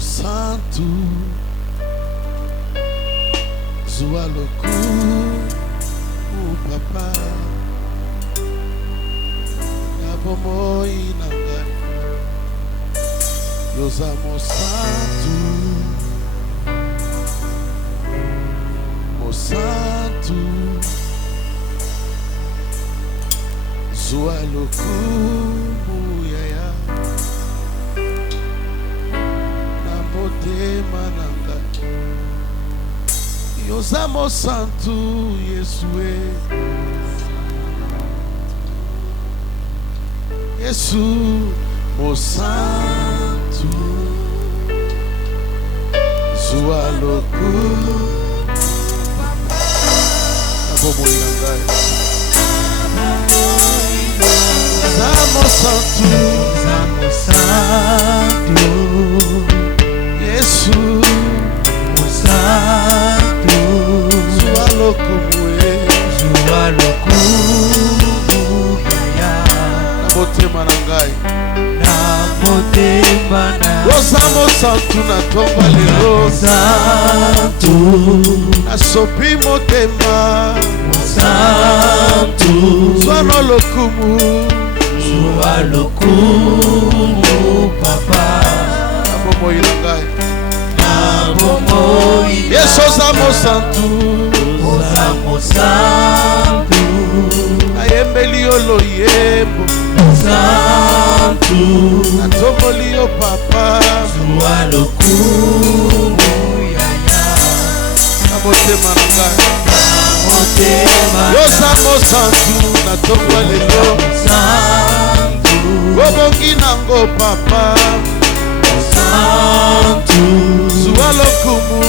Santo, Zua louco, o papa, Abomo inanga, Yosamo Santo, Mo Santo, Zua louco, Yaya. Mananga Yosamo Santo Yesue Yesu Mo Santo Zua louco Abomo inanga Yosamo Santo Yesu Mo Santo Zua louco Yaya Motema nangai na motema na Yosamo Santo na tomba lelo Santo na sopi motema Mo Santo Zua louco papa Abomo inangai Nabomoina Yesu Zamo Santo Mo Santo Ayembeli olo yembo Santo Atoboli o papa Zua Yaya Motema nangai Motema Yosamo Santo na tomba lelo Santo Gobongi nango papa Santo Zua lokumu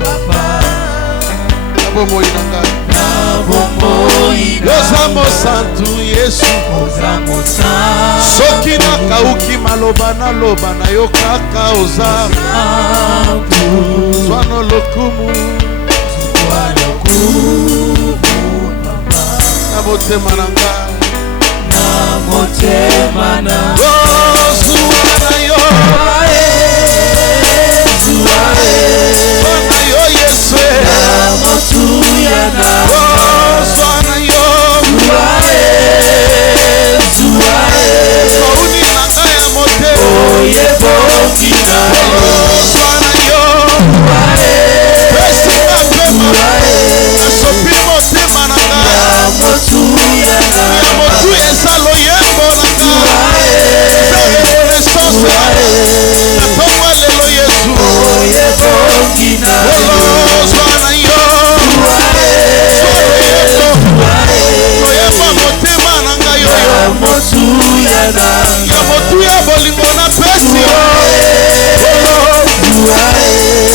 papa Abomo inangai Nabomoina Yosamo Santo Yesu Mo Santo Soki na kauki maloba na loba na yo kaka oza Zwano lokumu papa na motema nangai na motema na Zua na yo Zua na yo Yesu na motuya na Zua na yo Mauni nangai ya motema oye bongi na Zua na yo Pesi na pema na sopi motema nangai na motuya na ya motu ezalo yembo nangai resource na tomba lelo Yesu oye bongi na Zua na yo Noyemba motema nangai na oyo motuya na ya motu ya bolingo na pesi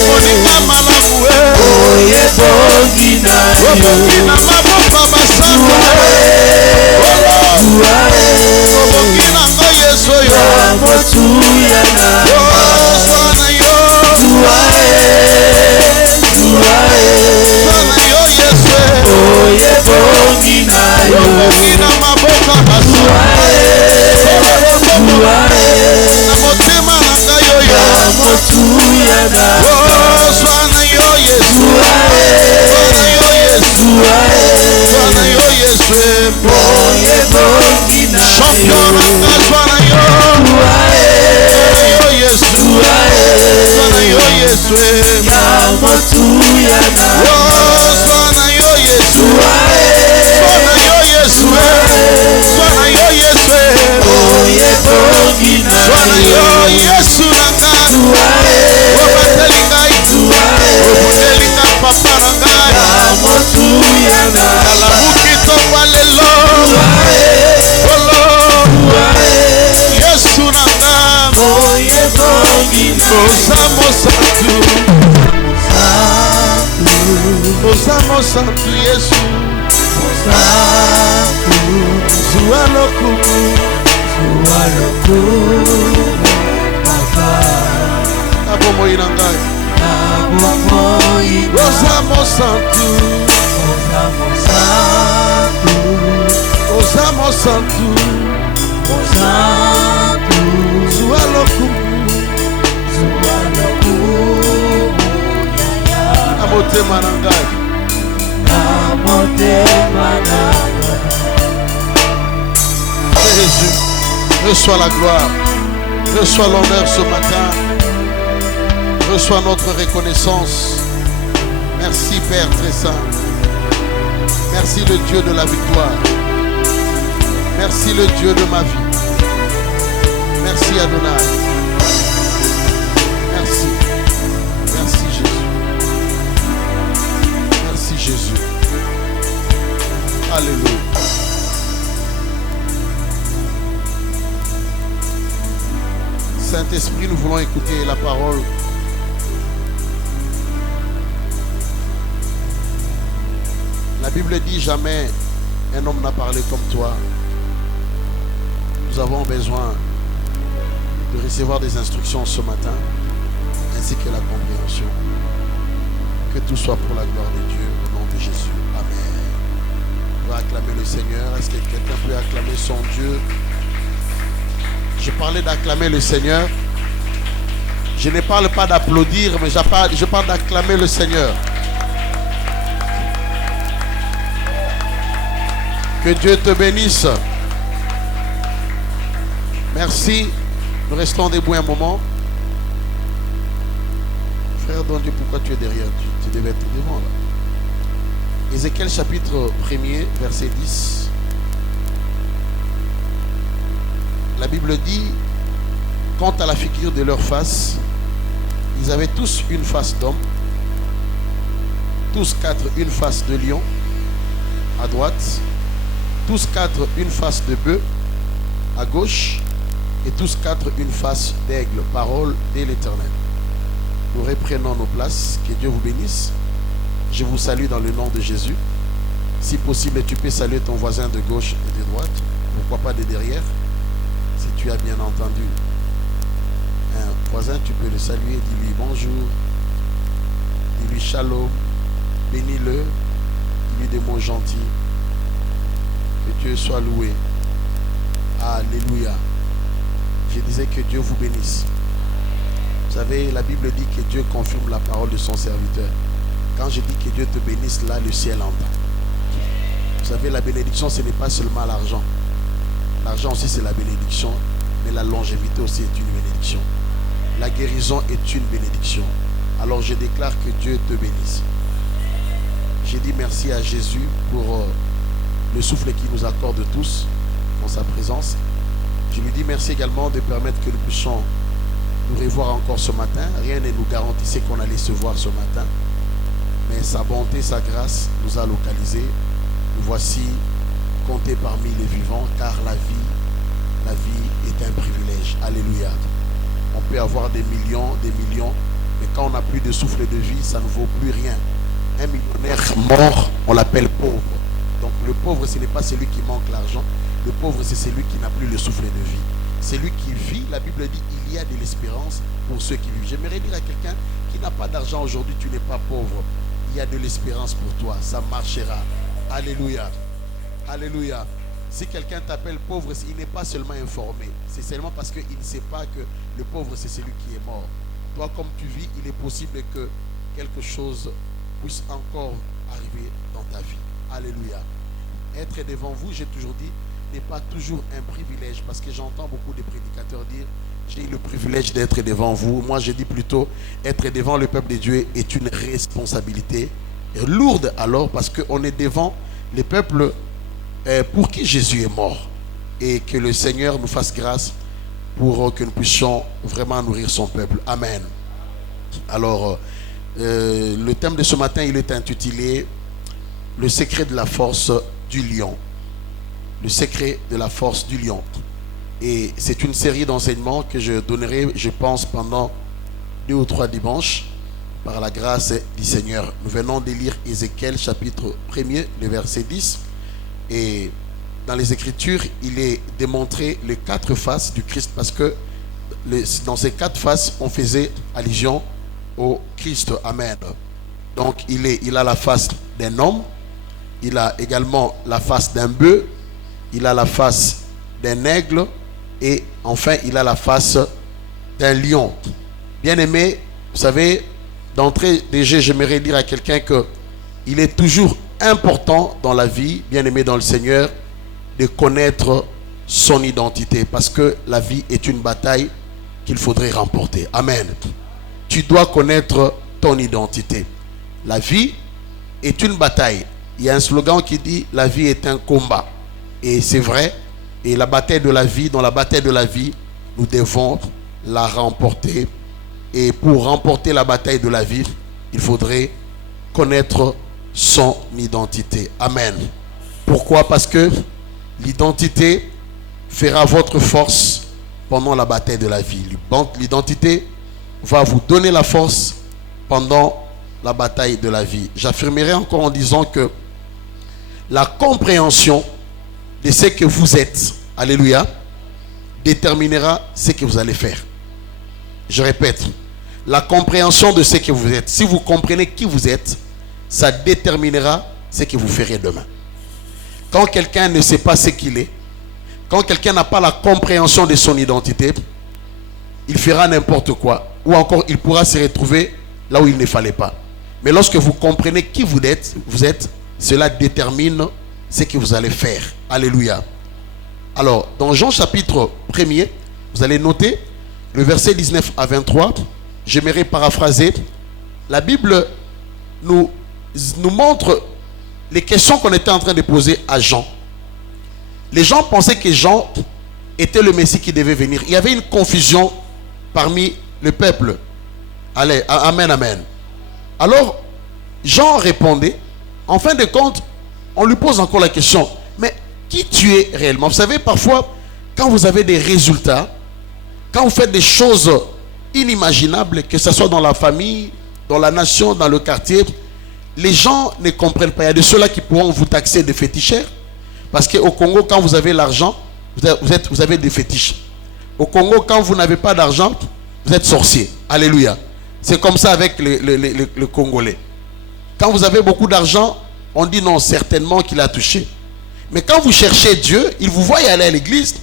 moninga malamu oye bongi na obongi na maboka basanga obongi nango Yesu oyo na motuya na Zua na yo Zua na yo Yesu oye bongi na obongi na maboka basanga na motema nangai oyo motuya na Zua na yo Yesu Zua na yo Yesu oye bongi na champion nanga Zua na yo Yesu Zua na yo Yesu ya motuya na Zua na yo Yesu Zua na yo Yesu Zua na yo Yesu oye bongi na Zua na yo Yesu nanga obateli ngai obundelinga papa na ngai ya motuya na alamuki tongwa lelo Yesu nanga oye bongi na Zamo Santo Santo Yesu Zua lokumu papa Abomo inangai Zamo Santo Santo, Santo motema na ngai. na motema na ngai. Jésus, reçois la gloire, reçois l'honneur ce matin, reçois notre reconnaissance. Merci Père très saint, merci le Dieu de la victoire, merci le Dieu de ma vie, merci Adonai, merci, merci Jésus, merci Jésus, alléluia. Saint-Esprit, nous voulons écouter la parole. La Bible dit jamais un homme n'a parlé comme toi. Nous avons besoin de recevoir des instructions ce matin, ainsi que la compréhension. Que tout soit pour la gloire de Dieu, au nom de Jésus. Amen. On va acclamer le Seigneur. Est-ce que quelqu'un peut acclamer son Dieu? Je parlais d'acclamer le Seigneur. Je ne parle pas d'applaudir, mais je parle d'acclamer le Seigneur. Que Dieu te bénisse. Merci. Nous restons debout un moment. Frère don Dieu, pourquoi tu es derrière? Tu devais être devant là. Ézéchiel chapitre 1er, verset 10. La Bible dit, quant à la figure de leur face, ils avaient tous une face d'homme, tous quatre une face de lion à droite, tous quatre une face de bœuf à gauche, et tous quatre une face d'aigle. Parole de l'Éternel. Nous reprenons nos places. Que Dieu vous bénisse. Je vous salue dans le nom de Jésus. Si possible, tu peux saluer ton voisin de gauche et de droite. Pourquoi pas de derrière? Si tu as bien entendu un voisin, tu peux le saluer. Dis-lui bonjour. Dis-lui shalom. Bénis-le. Dis-lui des mots gentils. Que Dieu soit loué. Alléluia. Je disais que Dieu vous bénisse. Vous savez, la Bible dit que Dieu confirme la parole de son serviteur. Quand je dis que Dieu te bénisse, là, le ciel entend. Vous savez, la bénédiction, ce n'est pas seulement l'argent. L'argent aussi, c'est la bénédiction. Mais la longévité aussi est une bénédiction. La guérison est une bénédiction. Alors, je déclare que Dieu te bénisse. J'ai dit merci à Jésus pour le souffle qu'il nous accorde tous dans sa présence. Je lui dis merci également de permettre que nous puissions nous revoir encore ce matin. Rien ne nous garantissait qu'on allait se voir ce matin. Mais sa bonté, sa grâce nous a localisés. Nous voici comptés parmi les vivants, car la vie est un privilège. Alléluia. On peut avoir des millions, mais quand on n'a plus de souffle de vie, ça ne vaut plus rien. Un millionnaire mort, on l'appelle pauvre. Donc le pauvre, ce n'est pas celui qui manque l'argent. Le pauvre, c'est celui qui n'a plus le souffle de vie. Celui qui vit, la Bible dit, il y a de l'espérance pour ceux qui vivent. J'aimerais dire à quelqu'un qui n'a pas d'argent aujourd'hui, tu n'es pas pauvre. Il y a de l'espérance pour toi, ça marchera. Alléluia. Alléluia. Si quelqu'un t'appelle pauvre, il n'est pas seulement informé. C'est seulement parce qu'il ne sait pas que le pauvre, c'est celui qui est mort. Toi, comme tu vis, il est possible que quelque chose puisse encore arriver dans ta vie. Alléluia. Être devant vous, j'ai toujours dit, n'est pas toujours un privilège, parce que j'entends beaucoup de prédicateurs dire j'ai le privilège d'être devant vous. Moi je dis plutôt être devant le peuple de Dieu est une responsabilité lourde, alors parce qu'on est devant le peuple pour qui Jésus est mort, et que le Seigneur nous fasse grâce pour que nous puissions vraiment nourrir son peuple. Amen. Alors le thème de ce matin, il est intitulé le secret de la force du lion. Le secret de la force du lion. Et c'est une série d'enseignements que je donnerai, je pense, pendant 2 ou 3 dimanches, par la grâce du Seigneur. Nous venons de lire Ézéchiel chapitre 1er, le verset 10. Et dans les Écritures, il est démontré les 4 faces du Christ, parce que dans ces 4 faces, on faisait allusion au Christ. Amen. Donc, il a la face d'un homme, il a également la face d'un bœuf, il a la face d'un aigle, et enfin il a la face d'un lion. Bien aimé, vous savez, D'entrée, déjà, j'aimerais dire à quelqu'un que il est toujours important dans la vie, bien aimé dans le Seigneur, de connaître son identité. Parce que la vie est une bataille qu'il faudrait remporter. Amen. Tu dois connaître ton identité. La vie est une bataille. Il y a un slogan qui dit « La vie est un combat ». Et c'est vrai. Et la bataille de la vie, dans la bataille de la vie, nous devons la remporter. Et pour remporter la bataille de la vie, il faudrait connaître son identité. Amen. Pourquoi? Parce que l'identité fera votre force pendant la bataille de la vie. L'identité va vous donner la force pendant la bataille de la vie. J'affirmerai encore en disant que la compréhension de ce que vous êtes, alléluia, déterminera ce que vous allez faire. Je répète, la compréhension de ce que vous êtes, si vous comprenez qui vous êtes, ça déterminera ce que vous ferez demain. Quand quelqu'un ne sait pas ce qu'il est, quand quelqu'un n'a pas la compréhension de son identité, il fera n'importe quoi. Ou encore, il pourra se retrouver là où il ne fallait pas. Mais lorsque vous comprenez qui vous êtes, cela détermine ce que vous allez faire. Alléluia. Alors, dans Jean chapitre 1er, vous allez noter le verset 19 à 23. J'aimerais paraphraser. La Bible nous montre les questions qu'on était en train de poser à Jean. Les gens pensaient que Jean était le Messie qui devait venir. Il y avait une confusion parmi le peuple. Allez, amen, amen. Alors, Jean répondait. En fin de compte, on lui pose encore la question. Mais qui tu es réellement? Vous savez, parfois, quand vous avez des résultats, quand vous faites des choses inimaginables, que ce soit dans la famille, dans la nation, dans le quartier, les gens ne comprennent pas. Il y a de ceux-là qui pourront vous taxer de féticheurs. Parce qu'au Congo, quand vous avez l'argent, vous avez des fétiches. Au Congo, quand vous n'avez pas d'argent, vous êtes sorcier. Alléluia. C'est comme ça avec le Congolais. Quand vous avez beaucoup d'argent, on dit non, certainement qu'il a touché. Mais quand vous cherchez Dieu, il vous voit aller à l'église.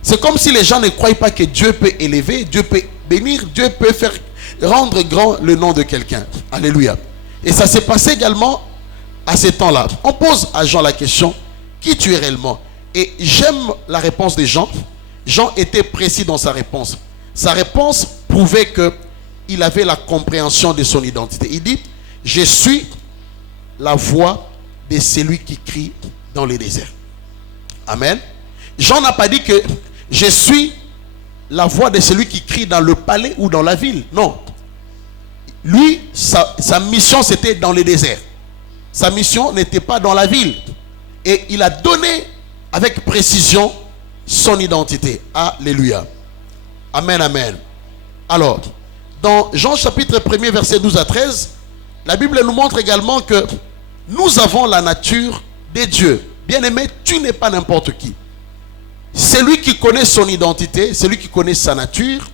C'est comme si les gens ne croient pas que Dieu peut élever, Dieu peut bénir, Dieu peut faire rendre grand le nom de quelqu'un. Alléluia. Et ça s'est passé également à ces temps-là. On pose à Jean la question, qui tu es réellement? Et j'aime la réponse de Jean. Jean était précis dans sa réponse. Sa réponse prouvait qu'il avait la compréhension de son identité. Il dit, je suis la voix de celui qui crie dans le désert. Amen. Jean n'a pas dit que je suis la voix de celui qui crie dans le palais ou dans la ville. Non. Lui, sa mission, c'était dans le désert. Sa mission n'était pas dans la ville. Et il a donné avec précision son identité. Alléluia. Amen, amen. Alors, dans Jean chapitre 1er, verset 12 à 13, la Bible nous montre également que nous avons la nature de Dieu. Bien-aimé, tu n'es pas n'importe qui. Celui qui connaît son identité, celui qui connaît sa nature,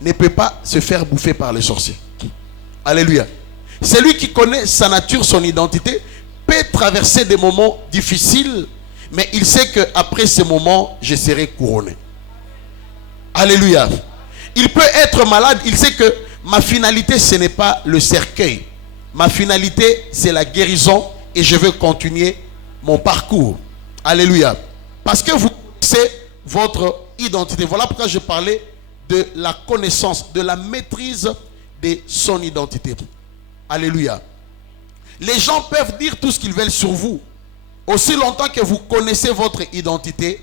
ne peut pas se faire bouffer par les sorciers. Alléluia. Celui qui connaît sa nature, son identité, peut traverser des moments difficiles, mais il sait qu'après ces moments, je serai couronné. Alléluia. Il peut être malade, il sait que ma finalité, ce n'est pas le cercueil. Ma finalité, c'est la guérison et je veux continuer mon parcours. Alléluia. Parce que vous connaissez votre identité. Voilà pourquoi je parlais de la connaissance, de la maîtrise de son identité. Alléluia. Les gens peuvent dire tout ce qu'ils veulent sur vous. Aussi longtemps que vous connaissez votre identité,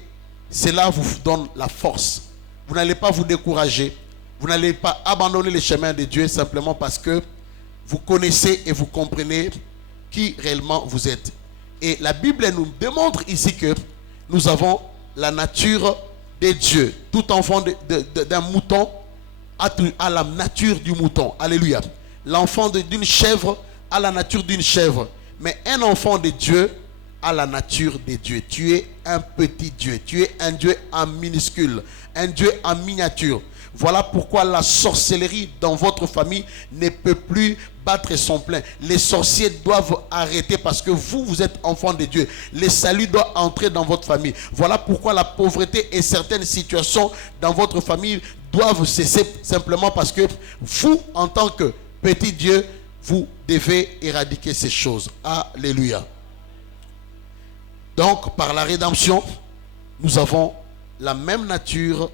cela vous donne la force. Vous n'allez pas vous décourager. Vous n'allez pas abandonner les chemins de Dieu simplement parce que vous connaissez et vous comprenez qui réellement vous êtes. Et la Bible nous démontre ici que nous avons la nature de Dieu. Tout enfant d'un mouton a la nature du mouton. Alléluia. L'enfant d'une chèvre a la nature d'une chèvre. Mais un enfant de Dieu a la nature de Dieu. Tu es un petit Dieu. Tu es un Dieu en minuscule. Un Dieu en miniature. Voilà pourquoi la sorcellerie dans votre famille ne peut plus battre son plein. Les sorciers doivent arrêter parce que vous êtes enfant de Dieu. Le salut doit entrer dans votre famille. Voilà pourquoi la pauvreté et certaines situations dans votre famille doivent cesser simplement parce que vous, en tant que petit Dieu, vous devez éradiquer ces choses. Alléluia. Donc, par la rédemption, nous avons la même nature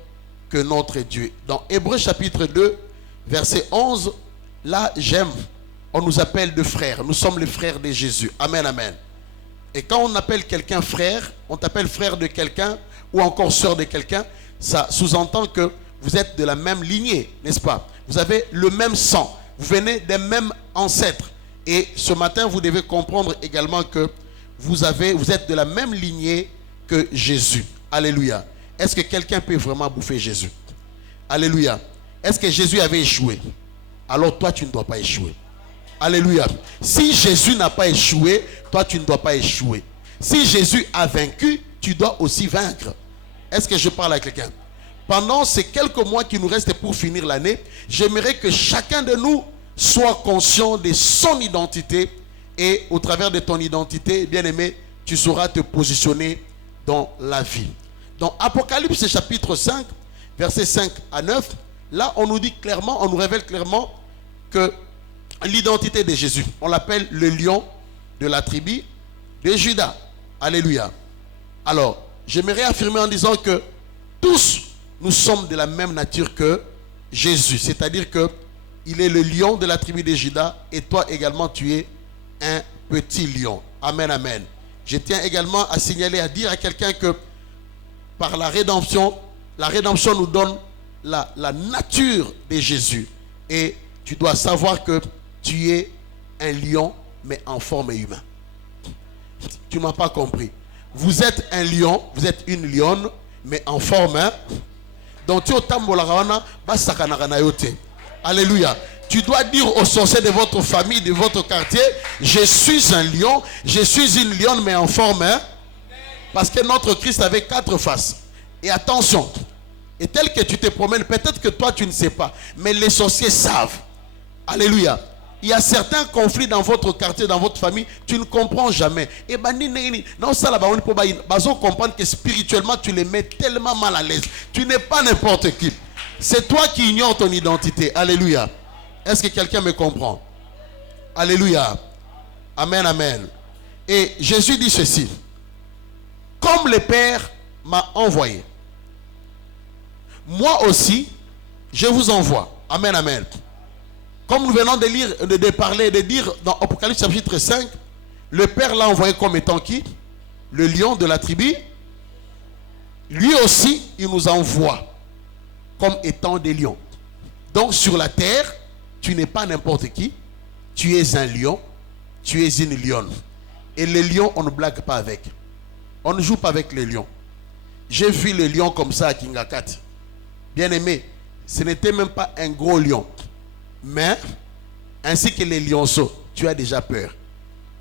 que notre Dieu. Dans Hébreux chapitre 2, verset 11, là, j'aime. On nous appelle de frères. Nous sommes les frères de Jésus. Amen, amen. Et quand on appelle quelqu'un frère, on t'appelle frère de quelqu'un ou encore sœur de quelqu'un, ça sous-entend que vous êtes de la même lignée, n'est-ce pas? Vous avez le même sang. Vous venez des mêmes ancêtres. Et ce matin, vous devez comprendre également que vous êtes de la même lignée que Jésus. Alléluia. Est-ce que quelqu'un peut vraiment bouffer Jésus? Alléluia. Est-ce que Jésus avait échoué? Alors toi, tu ne dois pas échouer. Alléluia. Si Jésus n'a pas échoué, toi, tu ne dois pas échouer. Si Jésus a vaincu, tu dois aussi vaincre. Est-ce que je parle à quelqu'un? Pendant ces quelques mois qui nous restent pour finir l'année, j'aimerais que chacun de nous soit conscient de son identité. Et au travers de ton identité, bien-aimé, tu sauras te positionner dans la vie. Dans Apocalypse chapitre 5, versets 5 à 9, là on nous dit clairement, on nous révèle clairement que l'identité de Jésus, on l'appelle le lion de la tribu de Juda. Alléluia. Alors, j'aimerais affirmer en disant que tous nous sommes de la même nature que Jésus. C'est-à-dire que il est le lion de la tribu de Juda et toi également tu es un petit lion. Amen, amen. Je tiens également à signaler, à dire à quelqu'un que par la rédemption nous donne la nature de Jésus. Et tu dois savoir que tu es un lion, mais en forme humaine. Tu ne m'as pas compris. Vous êtes un lion, vous êtes une lionne, mais en forme. Donc tu es Alléluia. Tu dois dire aux sorciers de votre famille, de votre quartier, je suis un lion, je suis une lionne, mais en forme. Parce que notre Christ avait 4 faces. Et attention, et tel que tu te promènes, peut-être que toi tu ne sais pas, mais les sorciers savent. Alléluia. Il y a certains conflits dans votre quartier, dans votre famille, tu ne comprends jamais. Et non, ça là, on peut comprendre que spirituellement tu les mets tellement mal à l'aise. Tu n'es pas n'importe qui. C'est toi qui ignores ton identité. Alléluia. Est-ce que quelqu'un me comprend? Alléluia. Amen, amen. Et Jésus dit ceci. Comme le Père m'a envoyé, moi aussi, je vous envoie. Amen, amen. Comme nous venons de lire, de parler, de dire dans Apocalypse chapitre 5, le Père l'a envoyé comme étant qui? Le lion de la tribu. Lui aussi, il nous envoie comme étant des lions. Donc sur la terre, tu n'es pas n'importe qui. Tu es un lion, tu es une lionne. Et les lions, on ne blague pas avec. On ne joue pas avec les lions. J'ai vu le lion comme ça à Kingakat. Bien aimé, ce n'était même pas un gros lion. Mais, ainsi que les lionceaux, tu as déjà peur.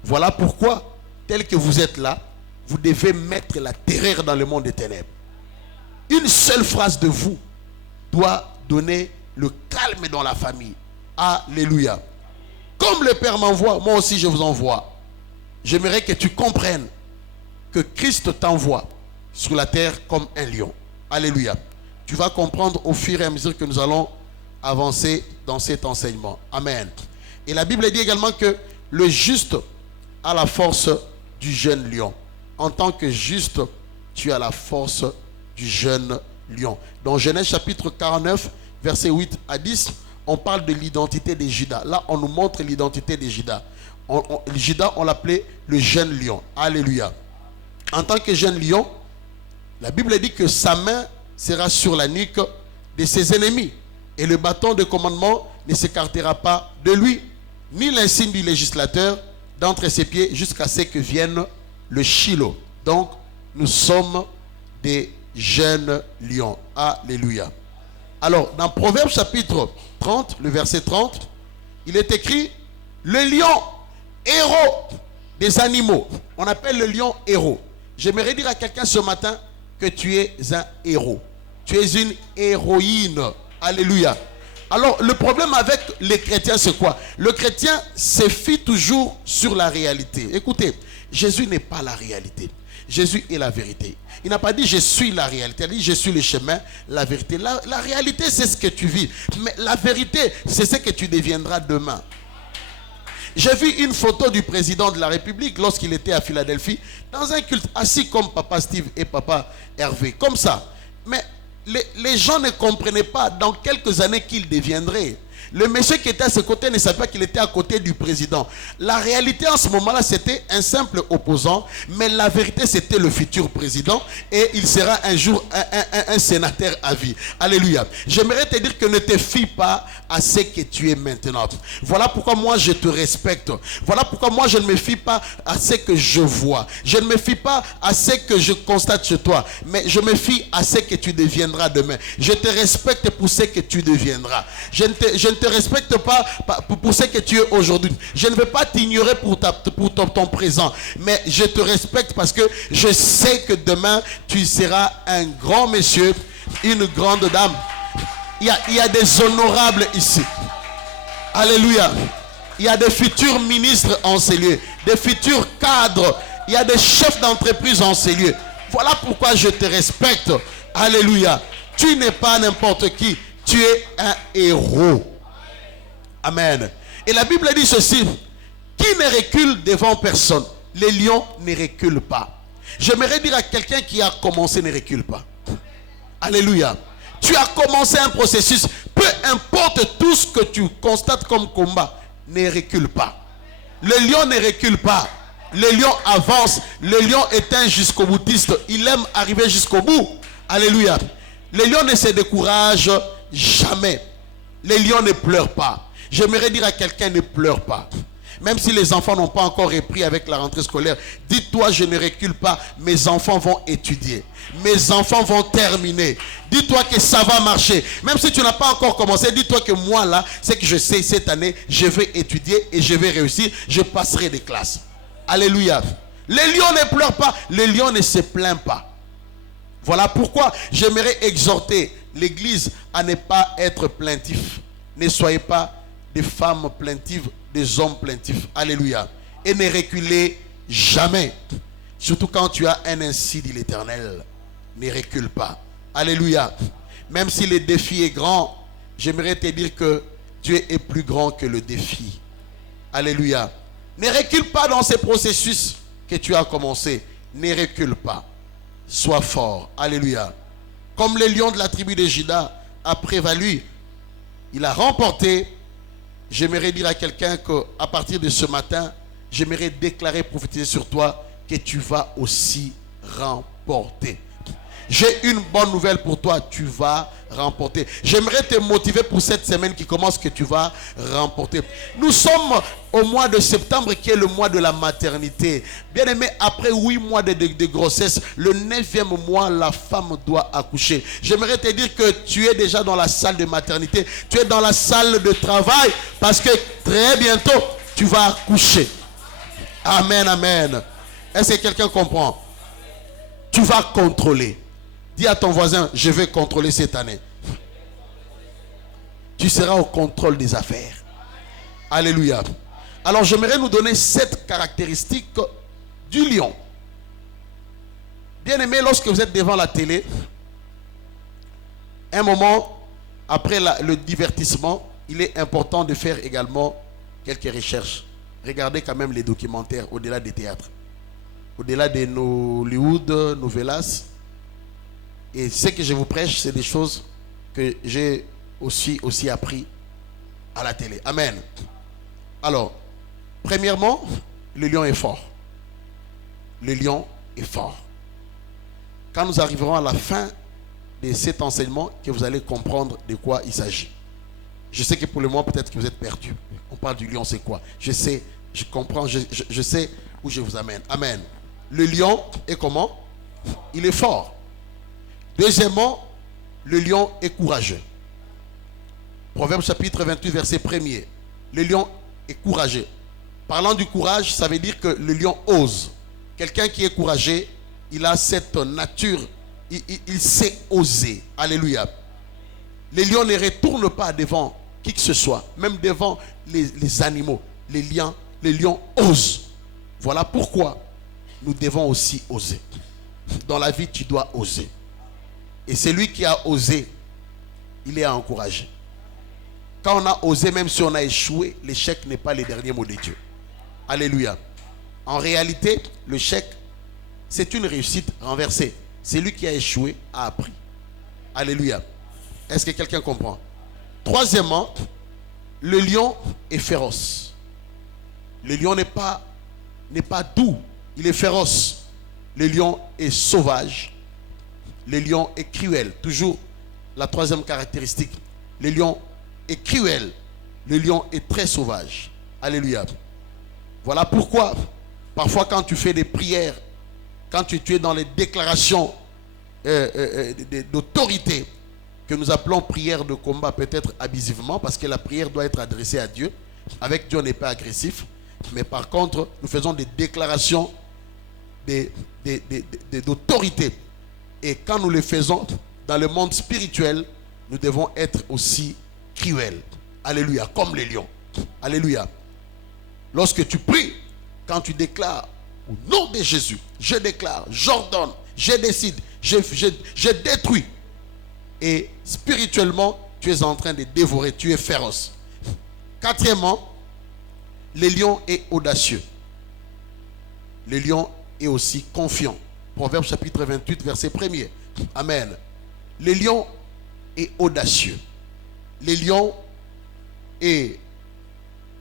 Voilà pourquoi, tel que vous êtes là, vous devez mettre la terreur dans le monde des ténèbres. Une seule phrase de vous doit donner le calme dans la famille. Alléluia. Comme le Père m'envoie, moi aussi je vous envoie. J'aimerais que tu comprennes que Christ t'envoie sur la terre comme un lion. Alléluia. Tu vas comprendre au fur et à mesure que nous allons avancer dans cet enseignement. Amen. Et la Bible dit également que le juste a la force du jeune lion. En tant que juste, tu as la force du jeune lion. Dans Genèse chapitre 49, versets 8 à 10, on parle de l'identité de Juda. Là, on nous montre l'identité de Juda. Juda, on l'appelait le jeune lion. Alléluia. En tant que jeune lion, la Bible dit que sa main sera sur la nuque de ses ennemis. Et le bâton de commandement ne s'écartera pas de lui, ni l'insigne du législateur d'entre ses pieds jusqu'à ce que vienne le Shiloh. Donc, nous sommes des jeunes lions. Alléluia. Alors, dans Proverbes chapitre 30, le verset 30, il est écrit, le lion, héros des animaux. On appelle le lion héros. J'aimerais dire à quelqu'un ce matin que tu es un héros. Tu es une héroïne. Alléluia. Alors, le problème avec les chrétiens, c'est quoi? Le chrétien se fie toujours sur la réalité. Écoutez, Jésus n'est pas la réalité. Jésus est la vérité. Il n'a pas dit je suis la réalité. Il a dit je suis le chemin, la vérité. La réalité, c'est ce que tu vis. Mais la vérité, c'est ce que tu deviendras demain. J'ai vu une photo du président de la République lorsqu'il était à Philadelphie, dans un culte, assis comme Papa Steve et Papa Hervé, comme ça. Mais les gens ne comprenaient pas dans quelques années qu'il deviendrait. Le monsieur qui était à ses côtés ne savait pas qu'il était à côté du président. La réalité en ce moment-là, c'était un simple opposant, mais la vérité, c'était le futur président et il sera un jour un sénateur à vie. Alléluia. J'aimerais te dire que ne te fie pas à ce que tu es maintenant. Voilà pourquoi moi je te respecte. Voilà pourquoi moi je ne me fie pas à ce que je vois. Je ne me fie pas à ce que je constate chez toi, mais je me fie à ce que tu deviendras demain. Je te respecte pour ce que tu deviendras. Je ne te respecte pas pour ce que tu es aujourd'hui. Je ne vais pas t'ignorer pour ton présent, mais je te respecte parce que je sais que demain tu seras un grand monsieur, une grande dame. Il y a des honorables ici. Alléluia. Il y a des futurs ministres en ces lieux, des futurs cadres. Il y a des chefs d'entreprise en ces lieux. Voilà pourquoi je te respecte. Alléluia. Tu n'es pas n'importe qui. Tu es un héros. Amen. Et la Bible dit ceci: qui ne recule devant personne, les lions ne reculent pas. J'aimerais dire à quelqu'un qui a commencé, ne recule pas. Alléluia. Tu as commencé un processus, peu importe tout ce que tu constates comme combat, ne recule pas. Le lion ne recule pas. Le lion avance. Le lion est un jusqu'au boutiste. Il aime arriver jusqu'au bout. Alléluia. Le lion ne se décourage jamais. Les lions ne pleurent pas. J'aimerais dire à quelqu'un: ne pleure pas. Même si les enfants n'ont pas encore repris avec la rentrée scolaire, dis-toi: je ne recule pas. Mes enfants vont étudier. Mes enfants vont terminer. Dis-toi que ça va marcher. Même si tu n'as pas encore commencé, dis-toi que moi là, c'est que je sais cette année, je vais étudier et je vais réussir. Je passerai des classes. Alléluia. Les lions ne pleurent pas. Les lions ne se plaignent pas. Voilà pourquoi j'aimerais exhorter l'église à ne pas être plaintif. Ne soyez pas des femmes plaintives, des hommes plaintifs. Alléluia. Et ne reculez jamais. Surtout quand tu as un ainsi dit l'Éternel. Ne recule pas. Alléluia. Même si le défi est grand, j'aimerais te dire que Dieu est plus grand que le défi. Alléluia. Ne recule pas dans ces processus que tu as commencé. Ne recule pas. Sois fort. Alléluia. Comme le lion de la tribu de Juda a prévalu, il a remporté. J'aimerais dire à quelqu'un qu'à partir de ce matin, j'aimerais déclarer, prophétiser sur toi que tu vas aussi remporter. J'ai une bonne nouvelle pour toi, tu vas remporter. J'aimerais te motiver pour cette semaine qui commence, que tu vas remporter. Nous sommes au mois de septembre qui est le mois de la maternité. Bien aimé, après 8 mois de grossesse, le 9e mois, la femme doit accoucher. J'aimerais te dire que tu es déjà dans la salle de maternité. Tu es dans la salle de travail parce que très bientôt, tu vas accoucher. Amen, amen. Est-ce que quelqu'un comprend? Tu vas contrôler. Dis à ton voisin: je vais contrôler cette année. Tu seras au contrôle des affaires. Alléluia. Alors j'aimerais nous donner 7 caractéristiques du lion. Bien aimé, lorsque vous êtes devant la télé, un moment après le divertissement, il est important de faire également quelques recherches. Regardez quand même les documentaires au-delà des théâtres, au-delà de nos Hollywood, novelas. Et ce que je vous prêche, c'est des choses que j'ai aussi appris à la télé. Amen. Alors, premièrement, le lion est fort. Le lion est fort. Quand nous arriverons à la fin de cet enseignement, que vous allez comprendre de quoi il s'agit. Je sais que pour le moment, peut-être que vous êtes perdus. On parle du lion, c'est quoi? Je sais, je comprends, je sais où je vous amène. Amen. Le lion est comment? Il est fort. Deuxièmement, le lion est courageux. Proverbe chapitre 28, verset 1er. Le lion est courageux. Parlant du courage, ça veut dire que le lion ose. Quelqu'un qui est courageux, il a cette nature, il sait oser. Alléluia. Les lions ne retournent pas devant qui que ce soit, même devant les animaux. Les lions osent. Voilà pourquoi nous devons aussi oser. Dans la vie, tu dois oser. Et celui qui a osé, il est encouragé. Quand on a osé, même si on a échoué, l'échec n'est pas le dernier mot de Dieu. Alléluia. En réalité, l'échec, c'est une réussite renversée. Celui qui a échoué a appris. Alléluia. Est-ce que quelqu'un comprend? Troisièmement, le lion est féroce. Le lion n'est pas doux, il est féroce. Le lion est sauvage. Le lion est cruel. Toujours la troisième caractéristique. Le lion est cruel. Le lion est très sauvage. Alléluia. Voilà pourquoi, parfois quand tu fais des prières, quand tu es dans les déclarations d'autorité, que nous appelons prière de combat, peut-être abusivement, parce que la prière doit être adressée à Dieu. Avec Dieu, on n'est pas agressif. Mais par contre, nous faisons des déclarations d'autorité. Et quand nous les faisons dans le monde spirituel, nous devons être aussi cruels. Alléluia, comme les lions. Alléluia. Lorsque tu pries, quand tu déclares au nom de Jésus, je déclare, j'ordonne, je décide, je détruis. Et spirituellement, tu es en train de dévorer, tu es féroce. Quatrièmement, le lion est audacieux. Le lion est aussi confiant. Proverbe chapitre 28, verset 1er. Amen. Le lion est audacieux. Le lion est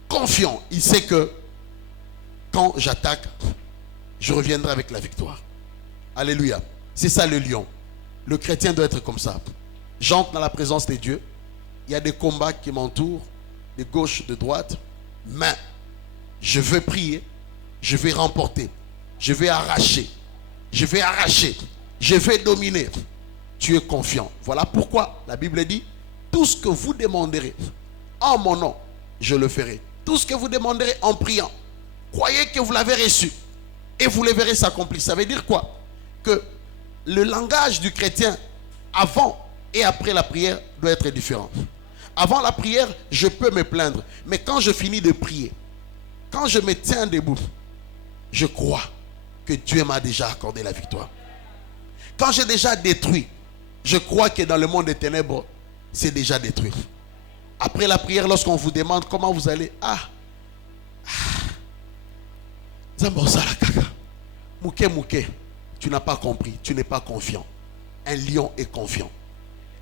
confiant. Il sait que quand j'attaque, je reviendrai avec la victoire. Alléluia. C'est ça le lion. Le chrétien doit être comme ça. J'entre dans la présence de Dieu. Il y a des combats qui m'entourent, de gauche, de droite. Mais je veux prier. Je vais remporter. Je vais arracher. Je vais arracher. Je vais dominer. Tu es confiant. Voilà pourquoi la Bible dit, tout ce que vous demanderez en mon nom, je le ferai. Tout ce que vous demanderez en priant, croyez que vous l'avez reçu et vous le verrez s'accomplir. Ça veut dire quoi? Que le langage du chrétien avant et après la prière doit être différent. Avant la prière, je peux me plaindre. Mais quand je finis de prier, quand je me tiens debout, je crois que Dieu m'a déjà accordé la victoire. Quand j'ai déjà détruit, je crois que dans le monde des ténèbres, c'est déjà détruit. Après la prière, lorsqu'on vous demande comment vous allez, tu n'as pas compris, tu n'es pas confiant. Un lion est confiant.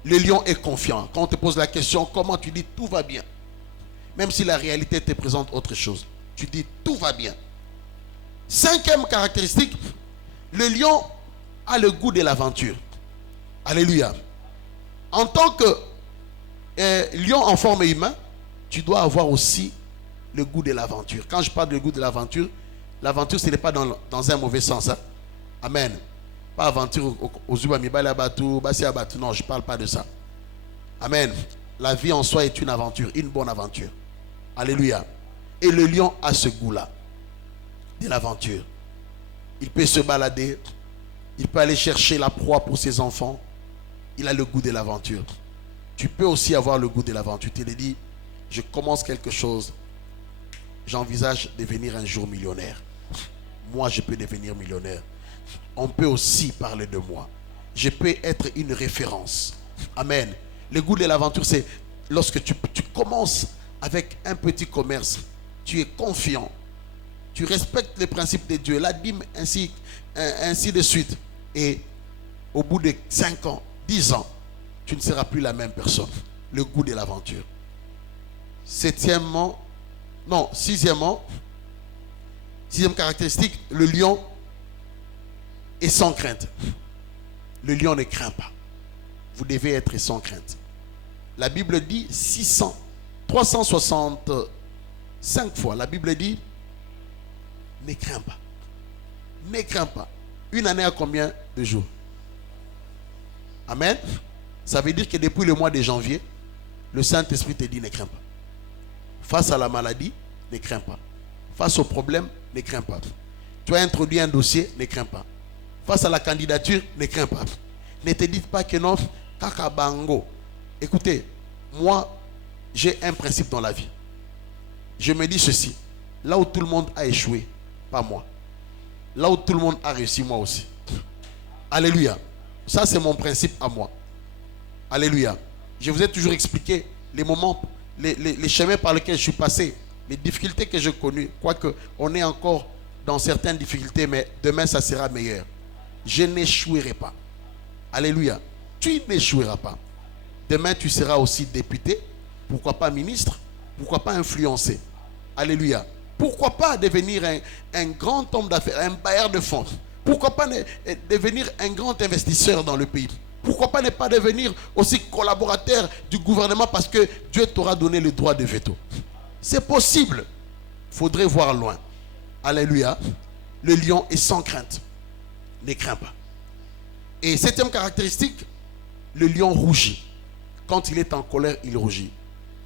Le lion est confiant. Quand on te pose la question, comment, tu dis tout va bien. Même si la réalité te présente autre chose. Tu dis tout va bien. Cinquième caractéristique, le lion a le goût de l'aventure. Alléluia. En tant que lion en forme humaine, tu dois avoir aussi le goût de l'aventure. Quand je parle du goût de l'aventure, l'aventure ce n'est pas dans un mauvais sens. Hein? Amen. Pas aventure aux Ubami, non, je ne parle pas de ça. Amen. La vie en soi est une aventure, une bonne aventure. Alléluia. Et le lion a ce goût-là de l'aventure. Il peut se balader, il peut aller chercher la proie pour ses enfants. Il a le goût de l'aventure. Tu peux aussi avoir le goût de l'aventure. Tu te dis, je commence quelque chose, j'envisage de devenir un jour millionnaire. Moi, je peux devenir millionnaire. On peut aussi parler de moi. Je peux être une référence. Amen. Le goût de l'aventure, c'est lorsque tu commences avec un petit commerce, tu es confiant, tu respectes les principes de Dieu, la dîme, ainsi de suite. Et au bout de 5 ans, 10 ans, tu ne seras plus la même personne. Le goût de l'aventure. Sixième caractéristique, le lion est sans crainte. Le lion ne craint pas. Vous devez être sans crainte. La Bible dit 365 fois. La Bible dit ne crains pas. Ne crains pas. Une année a combien de jours? Amen. Ça veut dire que depuis le mois de janvier, le Saint-Esprit te dit ne crains pas. Face à la maladie, ne crains pas. Face au problème, ne crains pas. Tu as introduit un dossier, ne crains pas. Face à la candidature, ne crains pas. Ne te dites pas que non, kakabango. Écoutez, moi, j'ai un principe dans la vie. Je me dis ceci. Là où tout le monde a échoué, pas moi. là où tout le monde a réussi, moi aussi. Alléluia. Ça, c'est mon principe à moi. Alléluia. Je vous ai toujours expliqué les moments, les chemins par lesquels je suis passé, les difficultés que j'ai connues. Quoique on est encore dans certaines difficultés, mais demain, ça sera meilleur. Je n'échouerai pas. Alléluia. Tu n'échoueras pas. Demain, tu seras aussi député. Pourquoi pas ministre? Pourquoi pas influencé? Alléluia. Pourquoi pas devenir un grand homme d'affaires, un bailleur de fonds? Pourquoi pas devenir un grand investisseur dans le pays? Pourquoi pas ne pas devenir aussi collaborateur du gouvernement parce que Dieu t'aura donné le droit de veto? C'est possible. Il faudrait voir loin. Alléluia. Le lion est sans crainte. Ne crains pas. Et septième caractéristique, le lion rougit. Quand il est en colère, il rougit.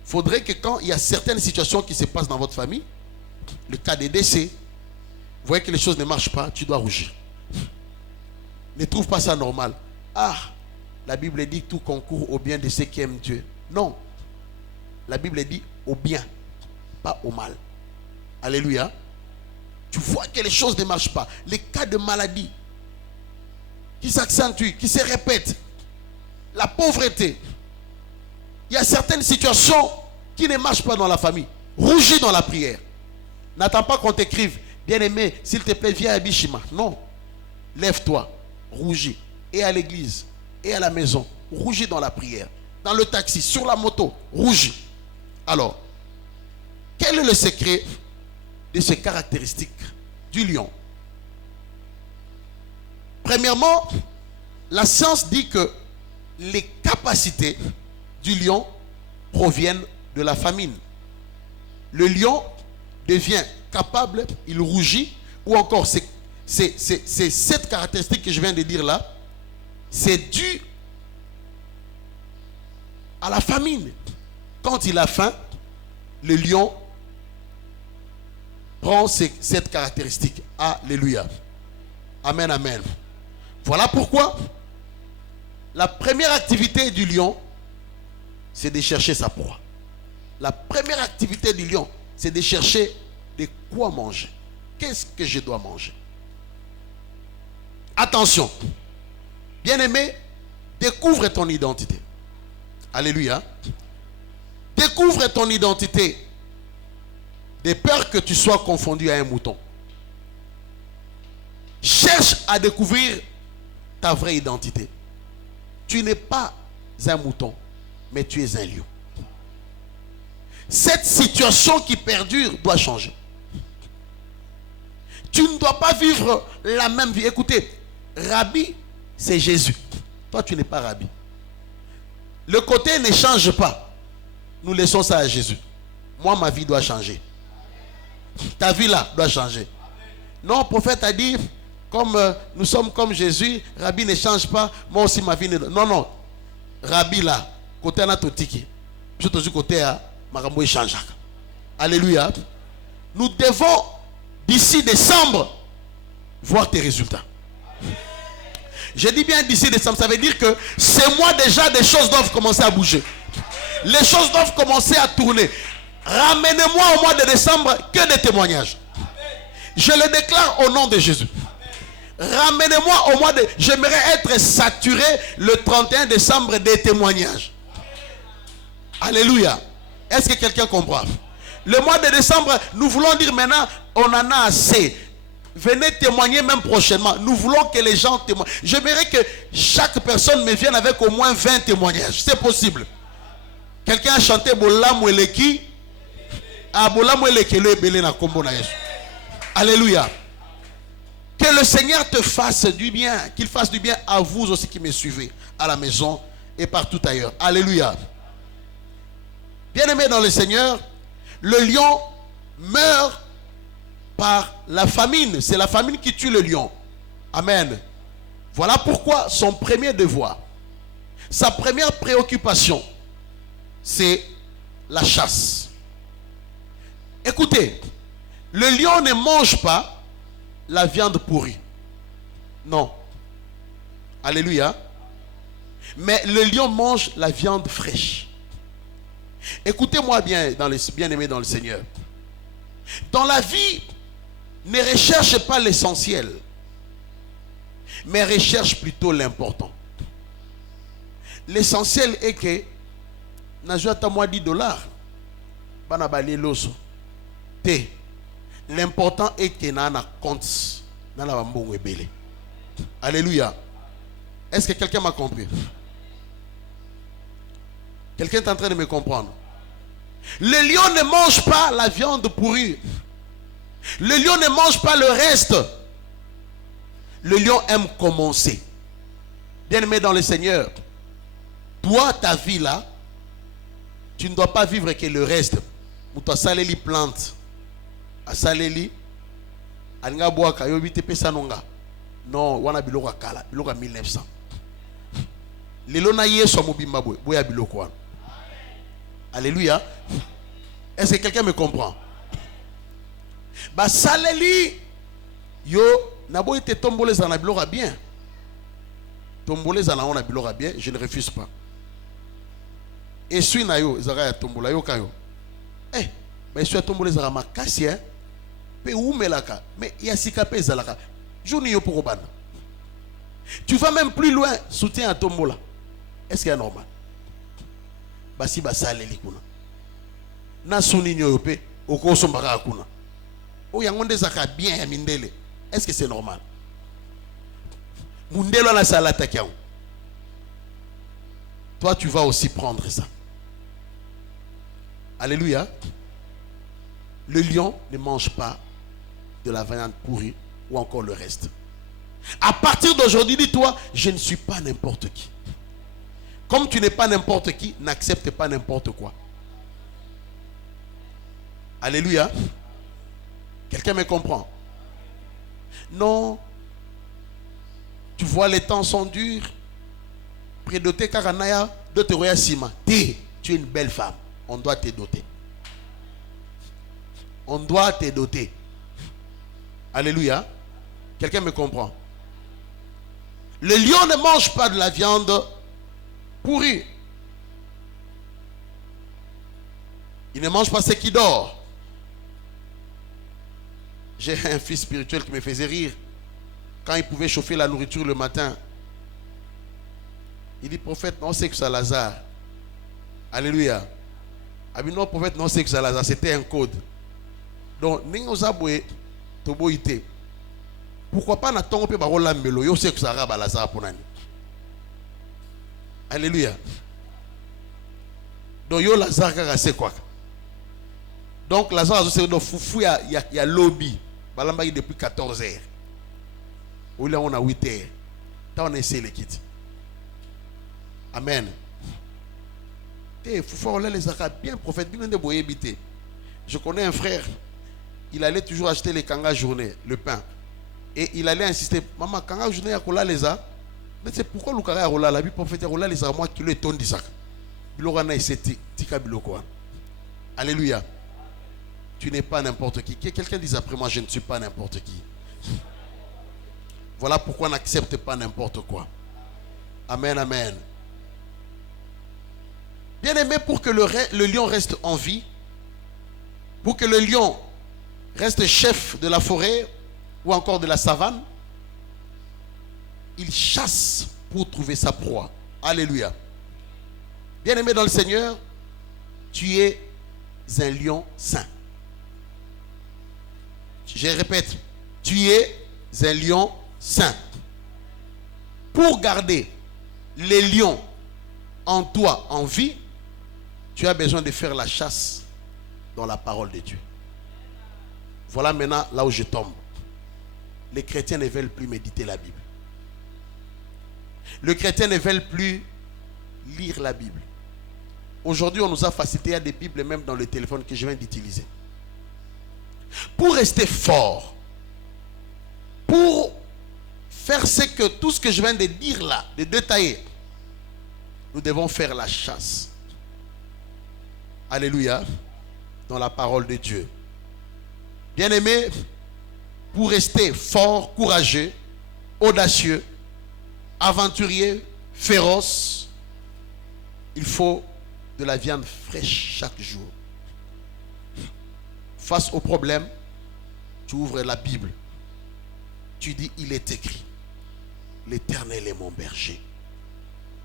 Il faudrait que quand il y a certaines situations qui se passent dans votre famille, le cas des décès, vous voyez que les choses ne marchent pas, tu dois rougir. Ne trouve pas ça normal. Ah, la Bible dit tout concourt au bien de ceux qui aiment Dieu. Non. La Bible dit au bien, pas au mal. Alléluia. Tu vois que les choses ne marchent pas. Les cas de maladie qui s'accentuent, qui se répètent. La pauvreté. Il y a certaines situations qui ne marchent pas dans la famille. Rougis dans la prière. N'attends pas qu'on t'écrive. Bien-aimé, s'il te plaît, viens à Bishima. Non. Lève-toi. Rougis. Et à l'église. Et à la maison. Rougis dans la prière. Dans le taxi. Sur la moto. Rougis. Alors, quel est le secret de ces caractéristiques du lion? Premièrement, la science dit que les capacités du lion proviennent de la famine. Le lion devient capable, il rougit, ou encore c'est cette caractéristique que je viens de dire là, c'est dû à la famine. Quand il a faim, le lion prend cette caractéristique. Alléluia. Amen, amen. Voilà pourquoi la première activité du lion, c'est de chercher sa proie. La première activité du lion, c'est de chercher de quoi manger. Qu'est-ce que je dois manger? Attention. Bien-aimé, découvre ton identité. Alléluia. Découvre ton identité. De peur que tu sois confondu à un mouton. Cherche à découvrir ta vraie identité. Tu n'es pas un mouton, mais tu es un lion. Cette situation qui perdure doit changer. Tu ne dois pas vivre la même vie. Écoutez, Rabbi, c'est Jésus. Toi, tu n'es pas Rabbi. Le côté ne change pas. Nous laissons ça à Jésus. Moi, ma vie doit changer. Ta vie là doit changer. Non, le prophète a dit, comme nous sommes comme Jésus, Rabbi ne change pas, moi aussi ma vie ne... Non, non. Rabbi là, côté anatotiki. Je te dis côté à Marambo change. Alléluia. Nous devons, d'ici décembre, voir tes résultats. Je dis bien d'ici décembre, ça veut dire que c'est moi déjà, des choses doivent commencer à bouger. Les choses doivent commencer à tourner. Ramenez-moi au mois de décembre que des témoignages. Je le déclare au nom de Jésus. Ramenez-moi au mois de... J'aimerais être saturé le 31 décembre des témoignages. Alléluia. Est-ce que quelqu'un comprend? Le mois de décembre, nous voulons dire maintenant, on en a assez. Venez témoigner même prochainement. Nous voulons que les gens témoignent. J'aimerais que chaque personne me vienne avec au moins 20 témoignages. C'est possible. Quelqu'un a chanté Bola Mweleki. Ah, Bola Mweleki, le belé na kombo na Yesu. Alléluia. Que le Seigneur te fasse du bien. Qu'il fasse du bien à vous aussi qui me suivez. À la maison et partout ailleurs. Alléluia. Bien-aimés dans le Seigneur, le lion meurt par la famine. C'est la famine qui tue le lion. Amen. Voilà pourquoi son premier devoir, sa première préoccupation, c'est la chasse. Écoutez, le lion ne mange pas la viande pourrie. Non. Alléluia. Mais le lion mange la viande fraîche. Écoutez-moi bien, bien-aimés dans le Seigneur. Dans la vie, ne recherche pas l'essentiel, mais recherche plutôt l'important. L'essentiel est que Najwa ta moi $10. Bana bali loso. Te. L'important est que na compte na la bambongo ebele. Alléluia. Est-ce que quelqu'un m'a compris? Quelqu'un est en train de me comprendre? Le lion ne mange pas la viande pourrie. Le lion ne mange pas le reste. Le lion aime commencer. Bien-aimé dans le Seigneur, toi, ta vie là, tu ne dois pas vivre que le reste. Ou toi, saleli plante. A saleli. Alinga boa kayo bite pesa nonga. Non, wana biloko kala, biloko 1900. Lelo na yeso mobimba boy, boya biloko wana. Alléluia. Est-ce que quelqu'un me comprend? Bah saleli yo nabo ite tombole za na biloko bien. Tombole za na ona biloko bien, je ne refuse pas. Et suis na yo zara ya tombola yo kayo. Eh, bah suis tombole za makasi hein. Pe umelaka, mais ya sika pe zalaka. Jouni yo pour obana. Tu vas même plus loin, soutien à tombola. Est-ce qu'il est normal? Basi basaleli kuna. Na suni nyope, okoso mbaka kuna. O yangonde zaka bien ya mindele. Est-ce que c'est normal? Mundelo na salata kiao. Toi tu vas aussi prendre ça. Alléluia. Le lion ne mange pas de la viande pourrie ou encore le reste. À partir d'aujourd'hui, dis-toi, je ne suis pas n'importe qui. Comme tu n'es pas n'importe qui, n'accepte pas n'importe quoi. Alléluia. Quelqu'un me comprend? Non. Tu vois, les temps sont durs. Prédoté Karanaya, de te roya Sima. Tu es une belle femme. On doit te doter. On doit te doter. Alléluia. Quelqu'un me comprend? Le lion ne mange pas de la viande pourrie. Il ne mange pas ce qui dort. J'ai un fils spirituel qui me faisait rire. Quand il pouvait chauffer la nourriture le matin, il dit, prophète, non, c'est que ça Lazare. Alléluia. Ah oui, non, prophète, non, c'est que ça Lazare. C'était un code. Donc, pourquoi pas n'attendre que barola melo yo c'est que ça raba Lazare pour nani. Alléluia. Donc yo Lazare kaka c'est quoi? Donc Lazare c'est do foufou ya lobby. Balamba depuis 14 heures. Ou là on a 8 heures. T'as on essaie les kits. Amen. Te foufou là les arabes bien prophète bien de boyer bité. Je connais un frère. Il allait toujours acheter les kanga journée, le pain. Et il allait insister, maman, kanga journée à kola les a. Mais c'est pourquoi le kanga rola la vie prophète rola les a moi qui le ton disak. Bilorana c'est tika biloko. Alléluia. Tu n'es pas n'importe qui. Quelqu'un dit après moi, je ne suis pas n'importe qui. Voilà pourquoi on n'accepte pas n'importe quoi. Amen, amen. Bien aimé, pour que le lion reste en vie, pour que le lion reste chef de la forêt ou encore de la savane, il chasse pour trouver sa proie. Alléluia. Bien aimé dans le Seigneur, tu es un lion saint. Je répète, tu es un lion saint. Pour garder les lions en toi en vie, tu as besoin de faire la chasse dans la parole de Dieu. Voilà maintenant là où je tombe. Les chrétiens ne veulent plus méditer la Bible. Les chrétiens ne veulent plus lire la Bible. Aujourd'hui, on nous a facilité, il y a des Bibles même dans le téléphone que je viens d'utiliser. Pour rester fort, pour faire tout ce que je viens de dire là, de détailler, nous devons faire la chasse. Alléluia. Dans la parole de Dieu. Bien-aimé, pour rester fort, courageux, audacieux, aventurier, féroce, il faut de la viande fraîche chaque jour. Face aux problèmes, Tu ouvres la Bible. Tu dis, il est écrit. L'Éternel est mon berger.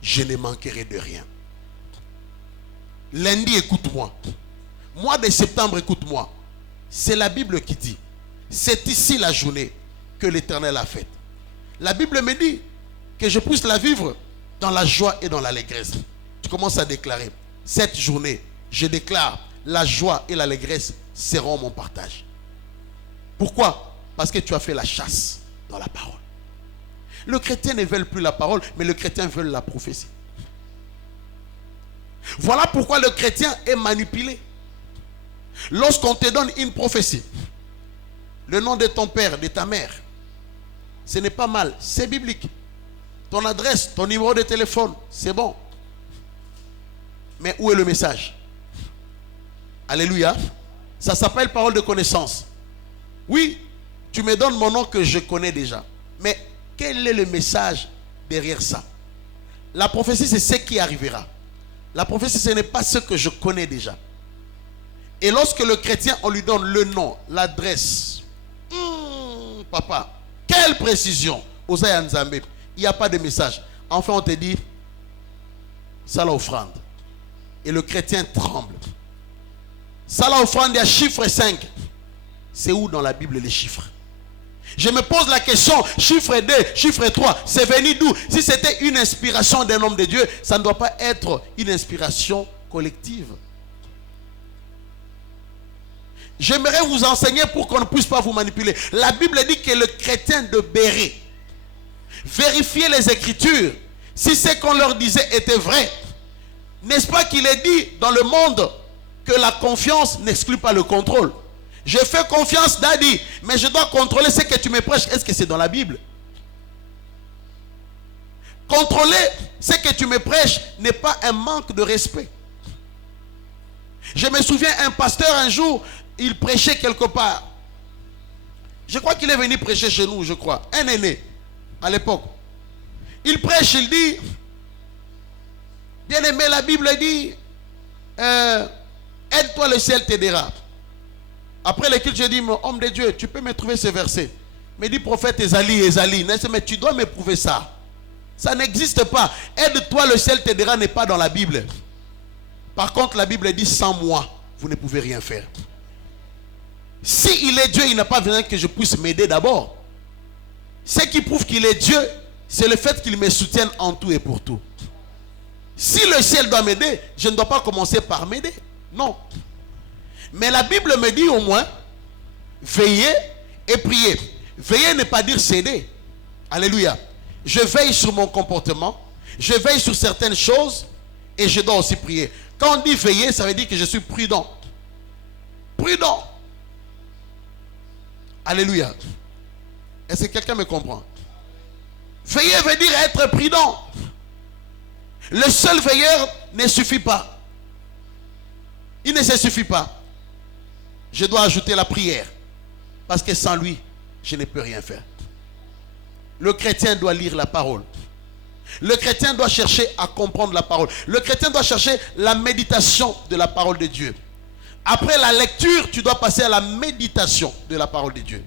Je ne manquerai de rien. Lundi, écoute-moi. Mois de septembre, écoute-moi. C'est la Bible qui dit. C'est ici la journée que l'Éternel a faite. La Bible me dit que je puisse la vivre dans la joie et dans l'allégresse. Tu commences à déclarer. Cette journée, je déclare, la joie et l'allégresse seront mon partage. Pourquoi? Parce que tu as fait la chasse dans la parole. Le chrétien ne veut plus la parole, mais le chrétien veut la prophétie. Voilà pourquoi le chrétien est manipulé. Lorsqu'on te donne une prophétie, le nom de ton père, de ta mère, ce n'est pas mal, c'est biblique. Ton adresse, ton numéro de téléphone, c'est bon. Mais où est le message? Alléluia. Ça s'appelle parole de connaissance. Oui, tu me donnes mon nom que je connais déjà. Mais quel est le message derrière ça? La prophétie, c'est ce qui arrivera. La prophétie, ce n'est pas ce que je connais déjà. Et lorsque le chrétien, on lui donne le nom, l'adresse. Papa, quelle précision. Osaïa Nzambe, il n'y a pas de message. Enfin, on te dit, ça l'offrande. Et le chrétien tremble. Ça l'offrande, il y a chiffre 5. C'est où dans la Bible les chiffres? Je me pose la question, chiffre 2, chiffre 3, c'est venu d'où? Si c'était une inspiration d'un homme de Dieu, ça ne doit pas être une inspiration collective. J'aimerais vous enseigner pour qu'on ne puisse pas vous manipuler. La Bible dit que le chrétien de Béret vérifiait les Écritures si ce qu'on leur disait était vrai. N'est-ce pas qu'il est dit dans le monde que la confiance n'exclut pas le contrôle? Je fais confiance, Daddy, mais je dois contrôler ce que tu me prêches. Est-ce que c'est dans la Bible? Contrôler ce que tu me prêches n'est pas un manque de respect. Je me souviens, un pasteur un jour, il prêchait quelque part. Je crois qu'il est venu prêcher chez nous, je crois. Un aîné, à l'époque. Il prêche, il dit, bien aimé, la Bible dit, aide-toi, le ciel t'aidera. Après le culte, je dis, homme de Dieu, tu peux me trouver ce verset. Mais dit, prophète Esalie, mais tu dois me prouver ça. Ça n'existe pas. Aide-toi, le ciel t'aidera n'est pas dans la Bible. Par contre, la Bible dit, sans moi, vous ne pouvez rien faire. Si il est Dieu, il n'a pas besoin que je puisse m'aider d'abord. Ce qui prouve qu'il est Dieu, c'est le fait qu'il me soutienne en tout et pour tout. Si le ciel doit m'aider, je ne dois pas commencer par m'aider. Non. Mais la Bible me dit au moins, veillez et priez. Veiller ne pas dire céder. Alléluia. Je veille sur mon comportement, je veille sur certaines choses et je dois aussi prier. Quand on dit veiller, ça veut dire que je suis prudent. Prudent. Alléluia. Est-ce que quelqu'un me comprend? Veiller veut dire être prudent. Le seul veilleur ne suffit pas. Il ne se suffit pas. Je dois ajouter la prière. Parce que sans lui, je ne peux rien faire. Le chrétien doit lire la parole. Le chrétien doit chercher à comprendre la parole. Le chrétien doit chercher la méditation de la parole de Dieu. Après la lecture, tu dois passer à la méditation de la parole de Dieu.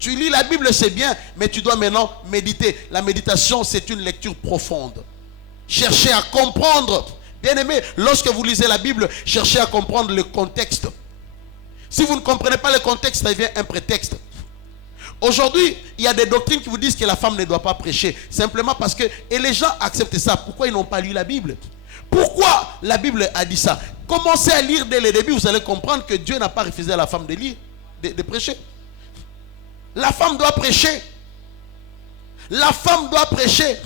Tu lis la Bible, c'est bien, mais tu dois maintenant méditer. La méditation, c'est une lecture profonde. Cherchez à comprendre. Bien aimé, lorsque vous lisez la Bible, cherchez à comprendre le contexte. Si vous ne comprenez pas le contexte, ça devient un prétexte. Aujourd'hui, il y a des doctrines qui vous disent que la femme ne doit pas prêcher. Simplement parce que... Et les gens acceptent ça. Pourquoi ils n'ont pas lu la Bible? Pourquoi la Bible a dit ça? Commencez à lire dès le début, vous allez comprendre que Dieu n'a pas refusé à la femme de lire, de prêcher. La femme doit prêcher. La femme doit prêcher.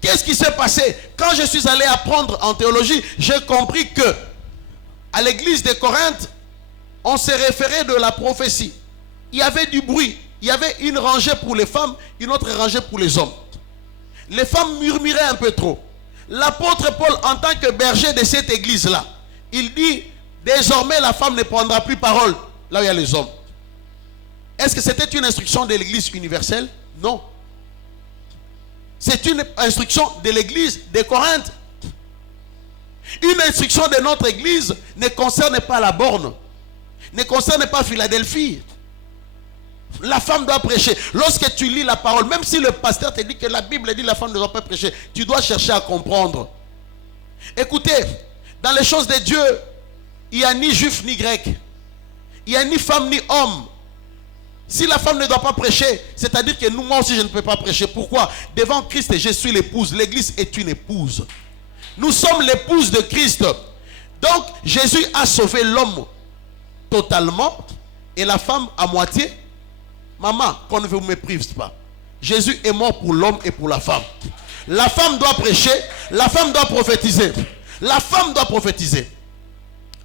Qu'est-ce qui s'est passé? Quand je suis allé apprendre en théologie, j'ai compris que à l'église de Corinthe, on s'est référé de la prophétie. Il y avait du bruit. Il y avait une rangée pour les femmes, une autre rangée pour les hommes. Les femmes murmuraient un peu trop. L'apôtre Paul, en tant que berger de cette église-là, il dit, désormais la femme ne prendra plus parole là où il y a les hommes. Est-ce que c'était une instruction de l'église universelle? Non. C'est une instruction de l'église de Corinthe. Une instruction de notre église ne concerne pas la borne, ne concerne pas Philadelphie, La femme doit prêcher. Lorsque tu lis la parole, même si le pasteur te dit que la Bible dit que la femme ne doit pas prêcher, tu dois chercher à comprendre. Écoutez, dans les choses de Dieu, il n'y a ni juif ni grec. Il n'y a ni femme ni homme. Si la femme ne doit pas prêcher, c'est-à-dire que nous, moi aussi, je ne peux pas prêcher. Pourquoi? Devant Christ, je suis l'épouse. L'église est une épouse. Nous sommes l'épouse de Christ. Donc, Jésus a sauvé l'homme totalement et la femme à moitié. Maman, qu'on ne vous méprise pas. Jésus est mort pour l'homme et pour la femme. La femme doit prêcher, la femme doit prophétiser. La femme doit prophétiser.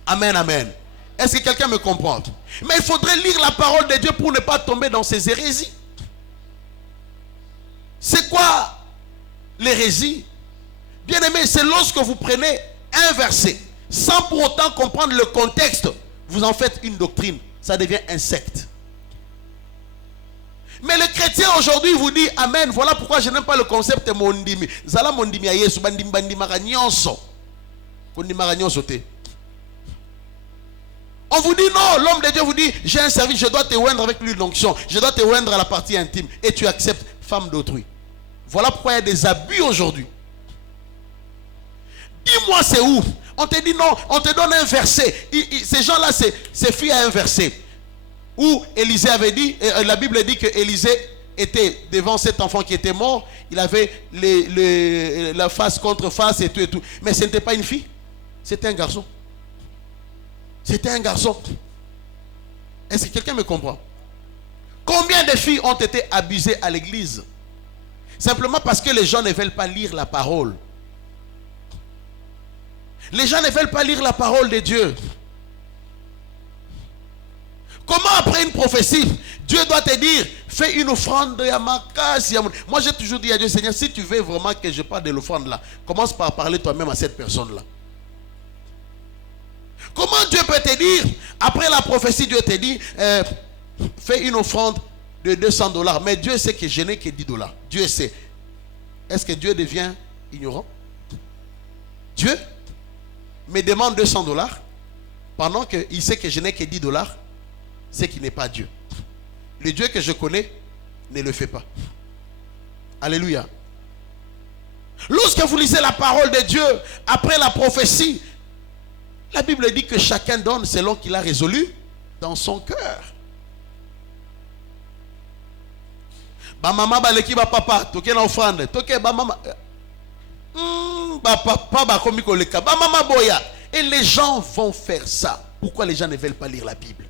Amen, amen. Est-ce que quelqu'un me comprend? Mais il faudrait lire la parole de Dieu pour ne pas tomber dans ces hérésies. C'est quoi l'hérésie? Bien aimé, c'est lorsque vous prenez un verset sans pour autant comprendre le contexte, vous en faites une doctrine. Ça devient un secte. Mais le chrétien aujourd'hui vous dit amen. Voilà pourquoi je n'aime pas le concept mondimi. Zala mondimi a Yesu bandim bandimara nyonso. Kondimara nyonso te. On vous dit non, l'homme de Dieu vous dit j'ai un service, je dois te oindre avec l'huile d'onction, je dois te oindre à la partie intime, et tu acceptes femme d'autrui. Voilà pourquoi il y a des abus aujourd'hui. Dis-moi c'est où? On te dit non, on te donne un verset. Ces gens-là, c'est filles à un verset. Où Élisée avait dit, la Bible dit que Élisée était devant cet enfant qui était mort, il avait la face contre face et tout et tout. Mais ce n'était pas une fille, c'était un garçon. C'était un garçon. Est-ce que quelqu'un me comprend? Combien de filles ont été abusées à l'église? Simplement parce que les gens ne veulent pas lire la parole. Les gens ne veulent pas lire la parole de Dieu. Comment après une prophétie, Dieu doit te dire, fais une offrande à ma casse. Moi j'ai toujours dit à Dieu, Seigneur, si tu veux vraiment que je parle de l'offrande là, commence par parler toi-même à cette personne là. Comment Dieu peut te dire, après la prophétie, Dieu te dit, fais une offrande de $200. Mais Dieu sait que je n'ai que $10. Dieu sait. Est-ce que Dieu devient ignorant? Dieu me demande $200 pendant qu'il sait que je n'ai que $10. C'est qu'il n'est pas Dieu. Le Dieu que je connais ne le fait pas. Alléluia. Lorsque vous lisez la parole de Dieu, après la prophétie, la Bible dit que chacun donne selon qu'il a résolu dans son cœur. Ba maman ba leki ba papa, toke na offrande, toke ba maman ba papa ba komi koleka, ba maman boya. Et les gens vont faire ça. Pourquoi les gens ne veulent pas lire la Bible?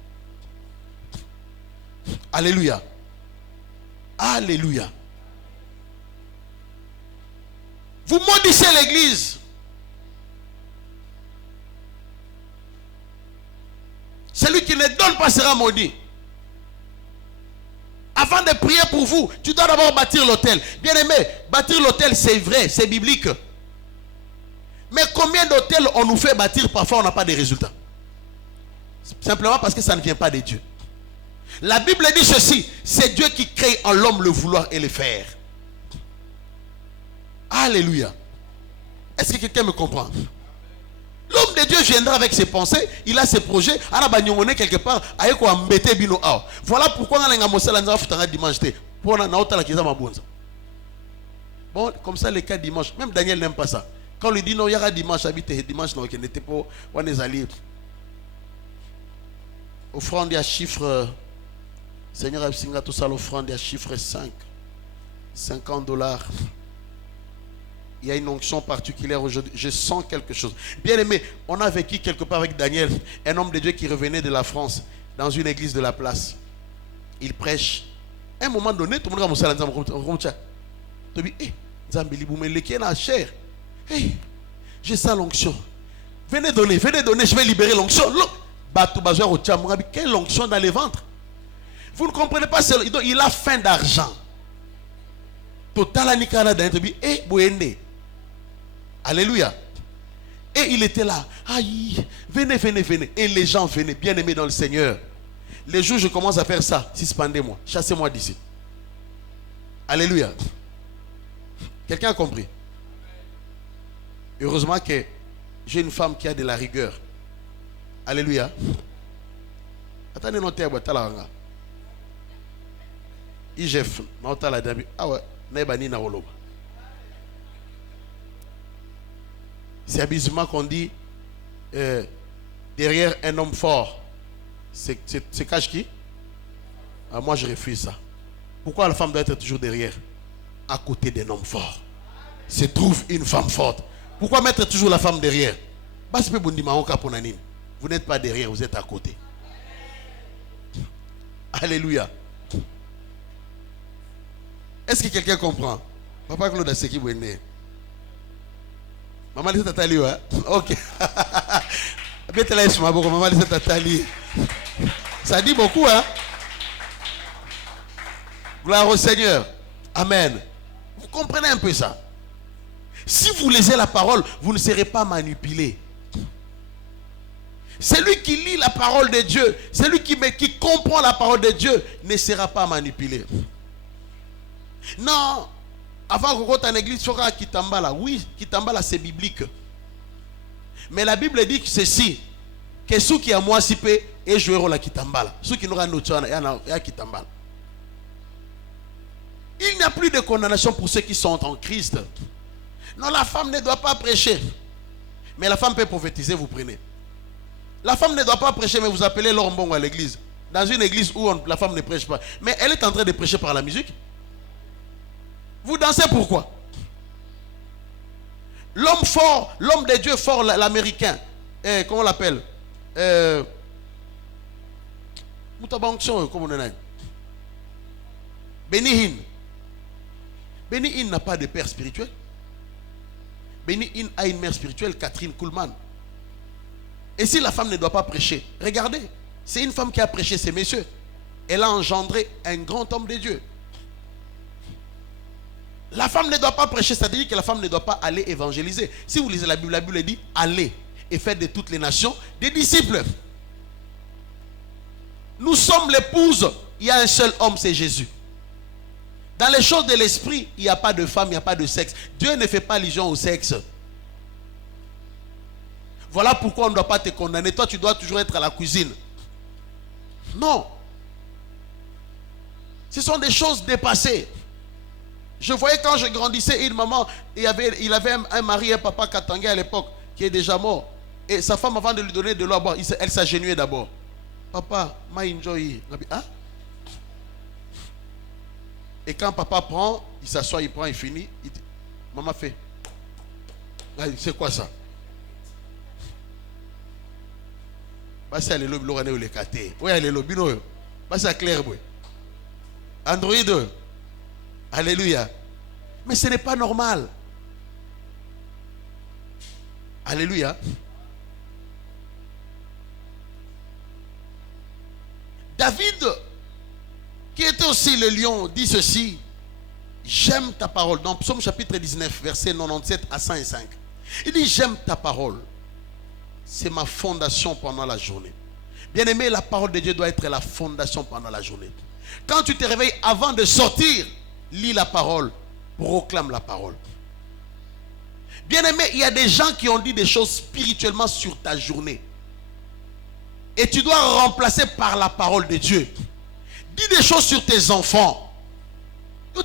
Alléluia. Alléluia. Vous maudissez l'église. Celui qui ne donne pas sera maudit. Avant de prier pour vous, tu dois d'abord bâtir l'autel. Bien aimé, bâtir l'autel c'est vrai, c'est biblique. Mais combien d'hôtels on nous fait bâtir, parfois on n'a pas de résultats? Simplement parce que ça ne vient pas de Dieu. La Bible dit ceci, c'est Dieu qui crée en l'homme le vouloir et le faire. Alléluia. Est-ce que quelqu'un me comprend? L'homme de Dieu viendra avec ses pensées, il a ses projets, quelque part, voilà pourquoi dimanche. Bon, comme ça, les cas dimanche, même Daniel n'aime pas ça. Quand on lui dit non, il y aura dimanche, habite dimanche, non, qui n'était pas, on est allé. Offrande à chiffre, Seigneur Absinga, tout ça, l'offrande à chiffre 5, $50. Il y a une onction particulière aujourd'hui. Je sens quelque chose. Bien aimé, on a vécu quelque part avec Daniel, un homme de Dieu qui revenait de la France, dans une église de la place. Il prêche. À un moment donné, tout le monde a dit, j'ai ça l'onction. Venez donner, je vais libérer l'onction. Quelle onction dans les ventres? Vous ne comprenez pas, il a faim d'argent. Total et alléluia. Et il était là. Aïe, venez. Et les gens venaient, bien aimés dans le Seigneur. Les jours où je commence à faire ça, suspendez-moi, chassez-moi d'ici. Alléluia. Quelqu'un a compris? Heureusement que j'ai une femme qui a de la rigueur. Alléluia. Attendez, notez à Batalanga. IGF, la dame. Ah ouais, Nebani na Oloba. C'est habituellement qu'on dit derrière un homme fort, c'est cache qui? Ah, moi je refuse ça. Pourquoi la femme doit être toujours derrière? À côté d'un homme fort. Se trouve une femme forte. Pourquoi mettre toujours la femme derrière? Vous n'êtes pas derrière, vous êtes à côté. Alléluia. Est-ce que quelqu'un comprend? Papa Claude a ce qui est né. Maman dit Tatali, ouais. Ok. Maman dit Tatali. Ça dit beaucoup, hein? Gloire au Seigneur. Amen. Vous comprenez un peu ça? Si vous lisez la parole, vous ne serez pas manipulé. Celui qui lit la parole de Dieu, celui qui comprend la parole de Dieu, ne sera pas manipulé. Non. Avant qu'on rentre en église, il faudra Kitambala. Oui, Kitambala c'est biblique. Mais la Bible dit que ceci, que ceux qui a moi si peu et joueront la Kitambala. Ceux qui n'auront notre il y a Kitambala. Il n'y a plus de condamnation pour ceux qui sont en Christ. Non, la femme ne doit pas prêcher. Mais la femme peut prophétiser, vous prenez. La femme ne doit pas prêcher, mais vous appelez l'orbon à l'église. Dans une église où la femme ne prêche pas. Mais elle est en train de prêcher par la musique. Vous dansez pourquoi? L'homme fort, l'homme de Dieu fort, l'américain. Comment on l'appelle? Moutabanction, comment on dit? Benny Hinn. Benny Hinn n'a pas de père spirituel. Benny Hinn a une mère spirituelle, Catherine Kuhlman. Et si la femme ne doit pas prêcher, regardez, c'est une femme qui a prêché ces messieurs. Elle a engendré un grand homme de Dieu. La femme ne doit pas prêcher, c'est-à-dire que la femme ne doit pas aller évangéliser. Si vous lisez la Bible dit allez et faites de toutes les nations des disciples. Nous sommes l'épouse, il y a un seul homme, c'est Jésus. Dans les choses de l'esprit, il n'y a pas de femme, il n'y a pas de sexe. Dieu ne fait pas allusion au sexe. Voilà pourquoi on ne doit pas te condamner. Toi, tu dois toujours être à la cuisine. Non. Ce sont des choses dépassées. Je voyais quand je grandissais, une maman, il avait un mari, un papa Katangé à l'époque, qui est déjà mort. Et sa femme, avant de lui donner de l'eau à boire, elle s'agenouillait d'abord. Papa, ma enjoy. Hein? Et quand papa prend, il s'assoit, il prend, il finit. Il dit, maman fait. C'est quoi ça? C'est le lobby, l'orané ou les catés. Oui, le lobby, non. C'est clair, oui. Android. Alléluia. Mais ce n'est pas normal. Alléluia. David, qui était aussi le lion, dit ceci: j'aime ta parole. Dans Psaume chapitre 19, versets 97 à 105. Il dit: j'aime ta parole. C'est ma fondation pendant la journée. Bien aimé, la parole de Dieu doit être la fondation pendant la journée. Quand tu te réveilles, avant de sortir, lis la parole, proclame la parole. Bien aimé, il y a des gens qui ont dit des choses spirituellement sur ta journée. Et tu dois remplacer par la parole de Dieu. Dis des choses sur tes enfants. Bien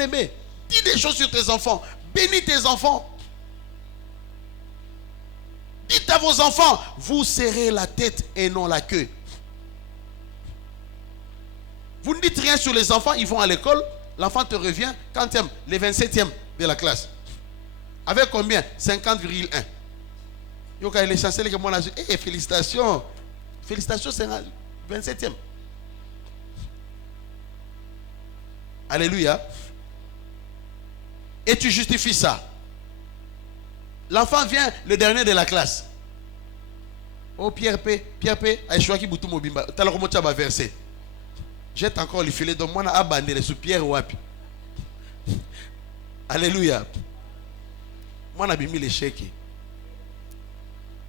aimé, dis des choses sur tes enfants. Bénis tes enfants. Dites à vos enfants: vous serrez la tête et non la queue. Vous ne dites rien sur les enfants, ils vont à l'école. L'enfant te revient quand tu aimes les 27e de la classe. Avec combien? 50,1. Il est censé que moi là, félicitations. Félicitations, c'est 27e. Alléluia. Et tu justifies ça. L'enfant vient le dernier de la classe. Oh Pierre P, Aïchoua qui boutou mobimba. T'as le remonté à ma verset. Jette encore les filets. Donc moi na abandonné sous Pierre Wapi. Alléluia. Moi na bimi l'échec.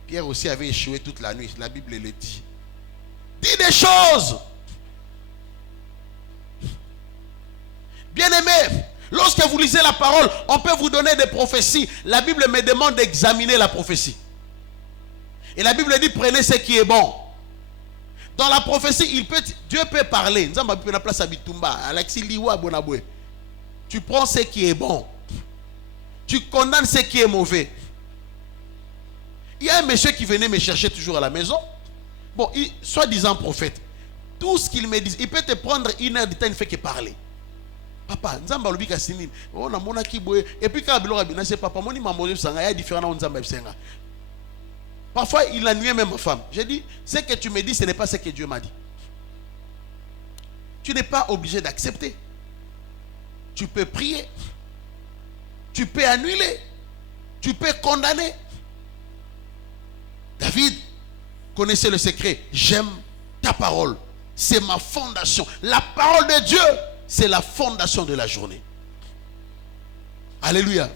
Pierre aussi avait échoué toute la nuit. La Bible le dit. Dis des choses. Bien aimé, lorsque vous lisez la parole, on peut vous donner des prophéties. La Bible me demande d'examiner la prophétie. Et la Bible dit: prenez ce qui est bon. Dans la prophétie, Dieu peut parler. Tu prends ce qui est bon. Tu condamnes ce qui est mauvais. Il y a un monsieur qui venait me chercher toujours à la maison. Bon, soi-disant prophète. Tout ce qu'il me dit, il peut te prendre 1 heure de temps, il ne fait que parler. Papa, Nzamba lobi kasini, on a mona kiboye. Et puis quand Bilora Bina, c'est papa, mon imam Moses Sanga, il y a différents Nzamba Senga. Parfois, il a nué même ma femme. J'ai dit, ce que tu me dis, ce n'est pas ce que Dieu m'a dit. Tu n'es pas obligé d'accepter. Tu peux prier. Tu peux annuler. Tu peux condamner. David connaissait le secret. J'aime ta parole. C'est ma fondation. La parole de Dieu, c'est la fondation de la journée. Alléluia.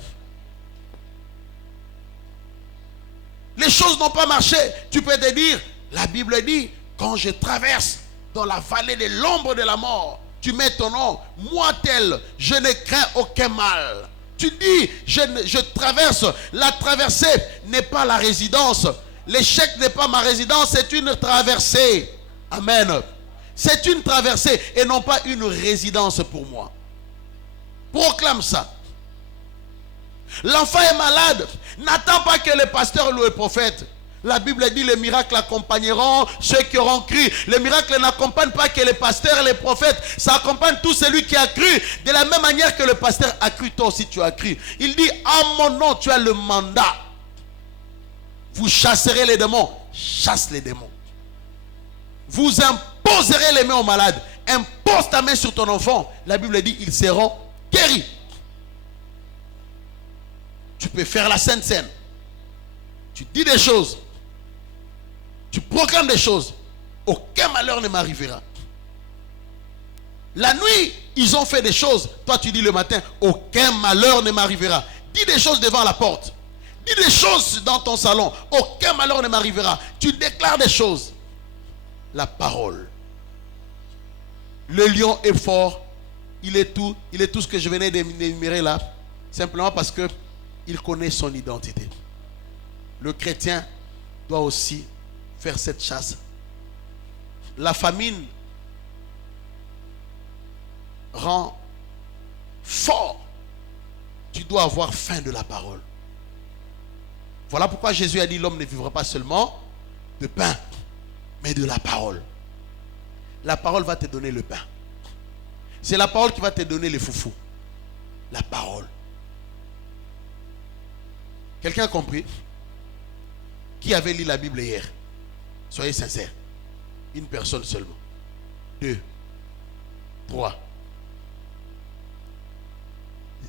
Les choses n'ont pas marché. Tu peux te dire, la Bible dit, quand je traverse dans la vallée de l'ombre de la mort, tu mets ton nom, moi tel, je ne crains aucun mal. Tu dis, je traverse. La traversée n'est pas la résidence. L'échec n'est pas ma résidence, c'est une traversée. Amen. C'est une traversée et non pas une résidence pour moi. Proclame ça. L'enfant est malade. N'attends pas que le pasteur ou le prophète. La Bible dit les miracles accompagneront ceux qui auront cru. Les miracles n'accompagnent pas que les pasteurs et les prophètes. Ça accompagne tout celui qui a cru. De la même manière que le pasteur a cru, toi aussi tu as cru. Il dit, à mon nom, tu as le mandat. Vous chasserez les démons. Chasse les démons. Vous imposerez les mains aux malades. Impose ta main sur ton enfant. La Bible dit, ils seront guéris. Tu peux faire la Sainte Seine. Tu dis des choses. Tu proclames des choses. Aucun malheur ne m'arrivera. La nuit, ils ont fait des choses. Toi, tu dis le matin, aucun malheur ne m'arrivera. Dis des choses devant la porte. Dis des choses dans ton salon. Aucun malheur ne m'arrivera. Tu déclares des choses. La parole. Le lion est fort. Il est tout ce que je venais d'énumérer là. Simplement parce que il connaît son identité. Le chrétien doit aussi faire cette chasse. La famine rend fort. Tu dois avoir faim de la parole. Voilà pourquoi Jésus a dit l'homme ne vivra pas seulement de pain, mais de la parole. La parole va te donner le pain. C'est la parole qui va te donner les foufous. La parole. Quelqu'un a compris? Qui avait lu la Bible hier? Soyez sincères. Une personne seulement. 2, 3.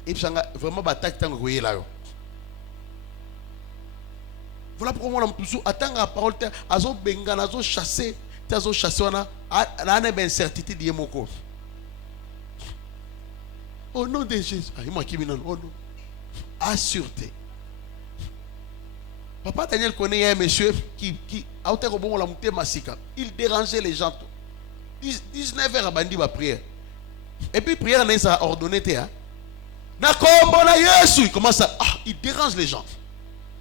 Et puis vraiment bataille tant que là. Voilà pourquoi moi je attends la parole azo benga azo chasser on a une incertitude de moko. Au nom de Jésus. Oh non. Assureté. Papa Daniel connaît un monsieur qui il dérangeait les gens. 19 heures à bandi ma prière. Et puis prière n'a pas ordonné. Il commence à... il dérange les gens.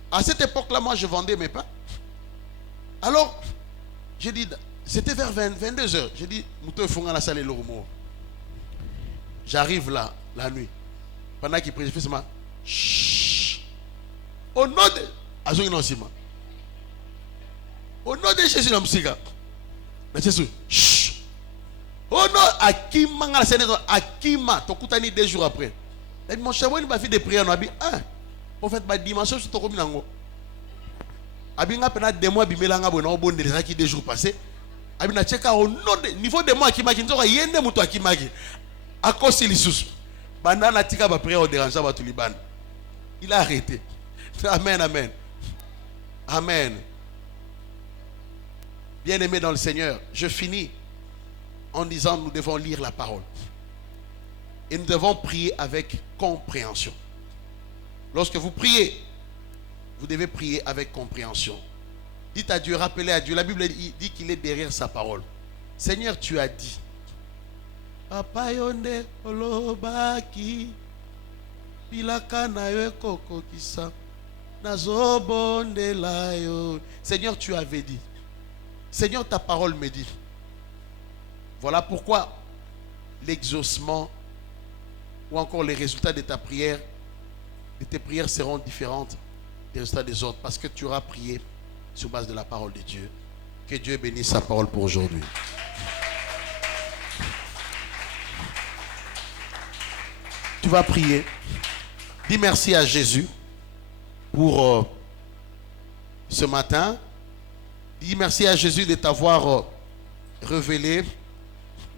À cette époque-là, moi je vendais mes pains. Alors, j'ai dit, c'était vers 22 heures. J'ai dit, j'arrive là, la nuit. Pendant qu'il prie, je fais seulement... Chut. Au nom de... Au nom de Jésus, Jésus. Au nom Akima, Akima, Tokutani 2 jours après. Et mon chameau, il m'a fait des prières. En fait, ma dimension, c'est Tokomi Nango. Abinga pena 2 mois, Bimelanga, bon, bon, des 2 jours passés. Abina tcheka au nom de niveau de moi Akima, qui n'aura yende mouto Akima. À cause de l'issue. Bandana tika ba prière au dérangeant, ba tuliban. Il a arrêté. Amen, amen. Amen. Bien-aimés dans le Seigneur, je finis en disant nous devons lire la parole. Et nous devons prier avec compréhension. Lorsque vous priez, vous devez prier avec compréhension. Dites à Dieu, rappelez à Dieu. La Bible dit qu'il est derrière sa parole. Seigneur, tu as dit. Papa yonde olobaki pilaka na yo koko kisa. Seigneur, tu avais dit. Seigneur, ta parole me dit. Voilà pourquoi l'exaucement ou encore les résultats de ta prière, de tes prières seront différentes des résultats des autres, parce que tu auras prié sur base de la parole de Dieu. Que Dieu bénisse sa parole pour aujourd'hui. Tu vas prier. Dis merci à Jésus pour ce matin. Dis merci à Jésus de t'avoir révélé.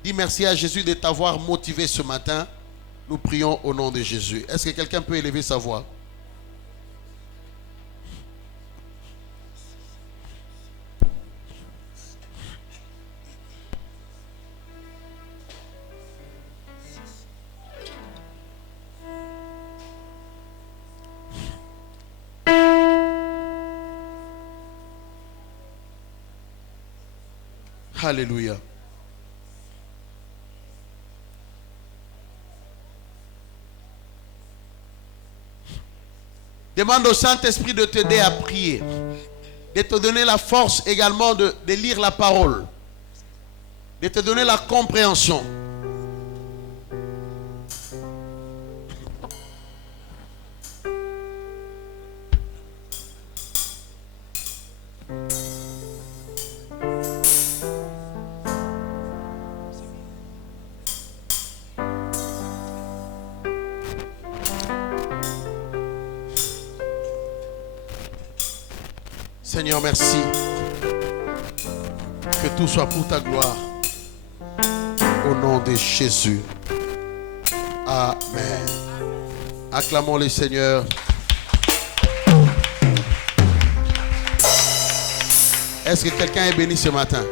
Dis merci à Jésus de t'avoir motivé ce matin. Nous prions au nom de Jésus. Est-ce que quelqu'un peut élever sa voix? Alléluia. Demande au Saint-Esprit de t'aider à prier, de te donner la force également de lire la parole, de te donner la compréhension. Seigneur, merci. Que tout soit pour ta gloire. Au nom de Jésus. Amen. Acclamons le Seigneur. Est-ce que quelqu'un est béni ce matin?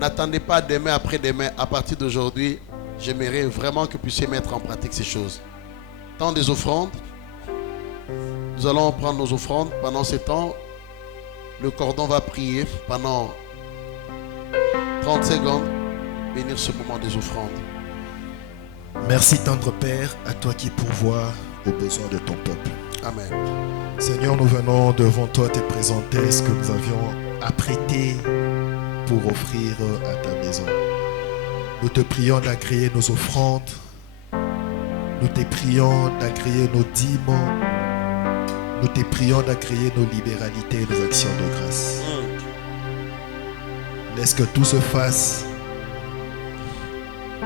N'attendez pas demain, après-demain. À partir d'aujourd'hui, j'aimerais vraiment que vous puissiez mettre en pratique ces choses. Temps des offrandes. Nous allons prendre nos offrandes. Pendant ce temps, le cordon va prier pendant 30 secondes, bénir ce moment des offrandes. Merci tendre Père, à toi qui pourvois aux besoins de ton peuple. Amen. Seigneur, nous venons devant toi te présenter ce que nous avions apprêté pour offrir à ta maison. Nous te prions d'agréer nos offrandes. Nous te prions d'agréer nos dîmes. Nous te prions d'agréer nos libéralités et nos actions de grâce. Laisse que tout se fasse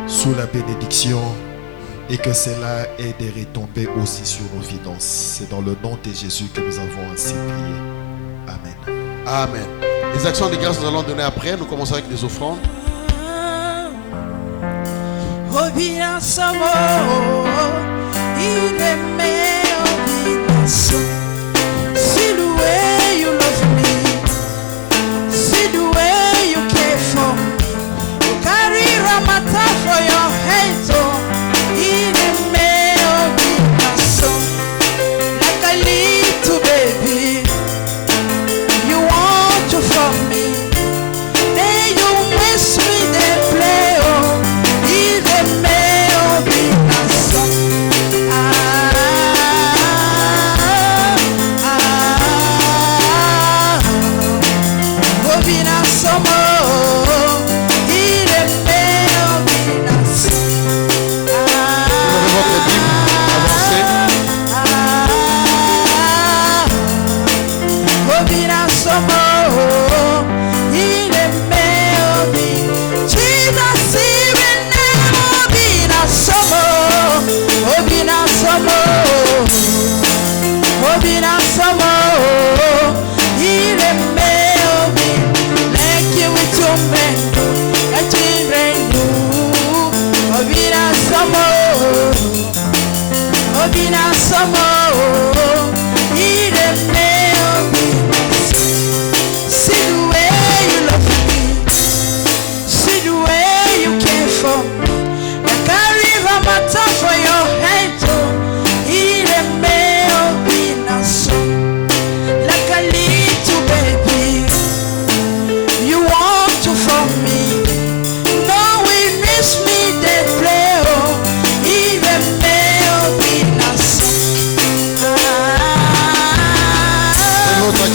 sous la bénédiction et que cela ait des retombées aussi sur nos finances. C'est dans le nom de Jésus que nous avons ainsi prié. Amen. Amen. Les actions de grâce, nous allons donner après. Nous commençons avec les offrandes. See the way you love me, see the way you care for me. You carry Ramata for your hands, oh, in the mail, in my son, like a little baby. You want to fuck me, then you miss me, then play, oh, in the mail, in my son.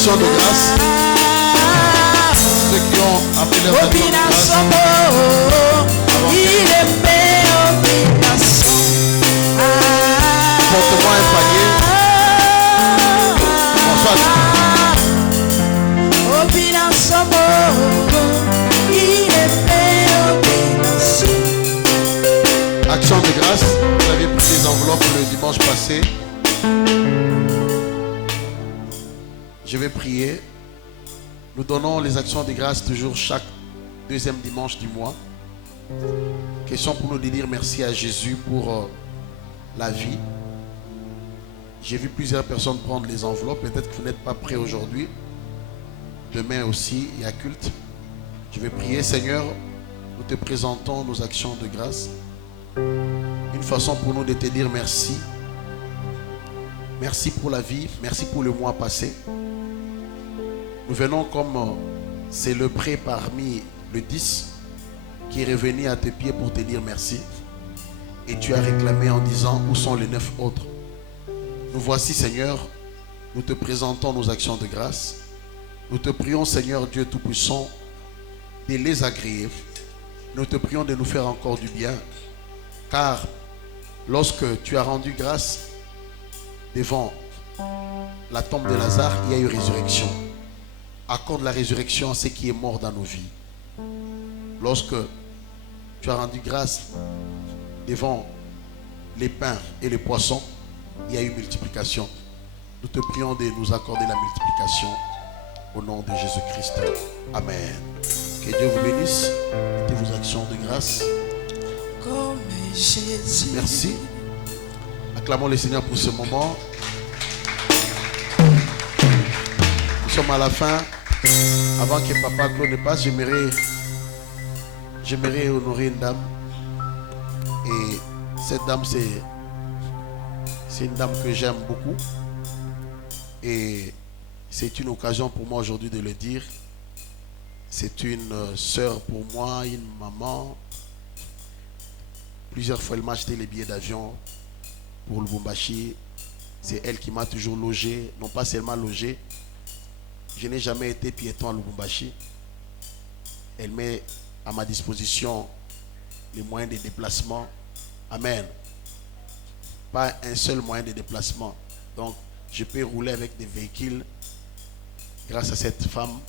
De grâce, ceux qui ont appelé leur grâce, enveloppes le dimanche passé. Je vais prier. Nous donnons les actions de grâce toujours chaque deuxième dimanche du mois. Question pour nous de dire merci à Jésus pour la vie. J'ai vu plusieurs personnes prendre les enveloppes. Peut-être que vous n'êtes pas prêts aujourd'hui. Demain aussi, il y a culte. Je vais prier. Seigneur, nous te présentons nos actions de grâce. Une façon pour nous de te dire merci. Merci pour la vie. Merci pour le mois passé. Nous venons comme célébrer parmi le 10 qui est revenu à tes pieds pour te dire merci. Et tu as réclamé en disant où sont les 9 autres. Nous voici, Seigneur. Nous te présentons nos actions de grâce. Nous te prions, Seigneur Dieu Tout-Puissant, de les agréer. Nous te prions de nous faire encore du bien. Car lorsque tu as rendu grâce devant la tombe de Lazare, il y a eu résurrection. Accorde la résurrection à ce qui est mort dans nos vies. Lorsque tu as rendu grâce devant les pains et les poissons, il y a eu multiplication. Nous te prions de nous accorder la multiplication au nom de Jésus-Christ. Amen. Que Dieu vous bénisse. Mettez vos actions de grâce. Comme Jésus. Merci. Acclamons le Seigneur pour ce moment. Nous sommes à la fin. Avant que Papa Claude ne passe, j'aimerais honorer une dame. Et cette dame, c'est une dame que j'aime beaucoup. Et c'est une occasion pour moi aujourd'hui de le dire. C'est une sœur pour moi, une maman. Plusieurs fois, elle m'a acheté les billets d'avion pour Lubumbashi. C'est elle qui m'a toujours logé. Non pas seulement logé. Je n'ai jamais été piéton à Lubumbashi. Elle met à ma disposition les moyens de déplacement. Amen. Pas un seul moyen de déplacement. Donc, je peux rouler avec des véhicules grâce à cette femme.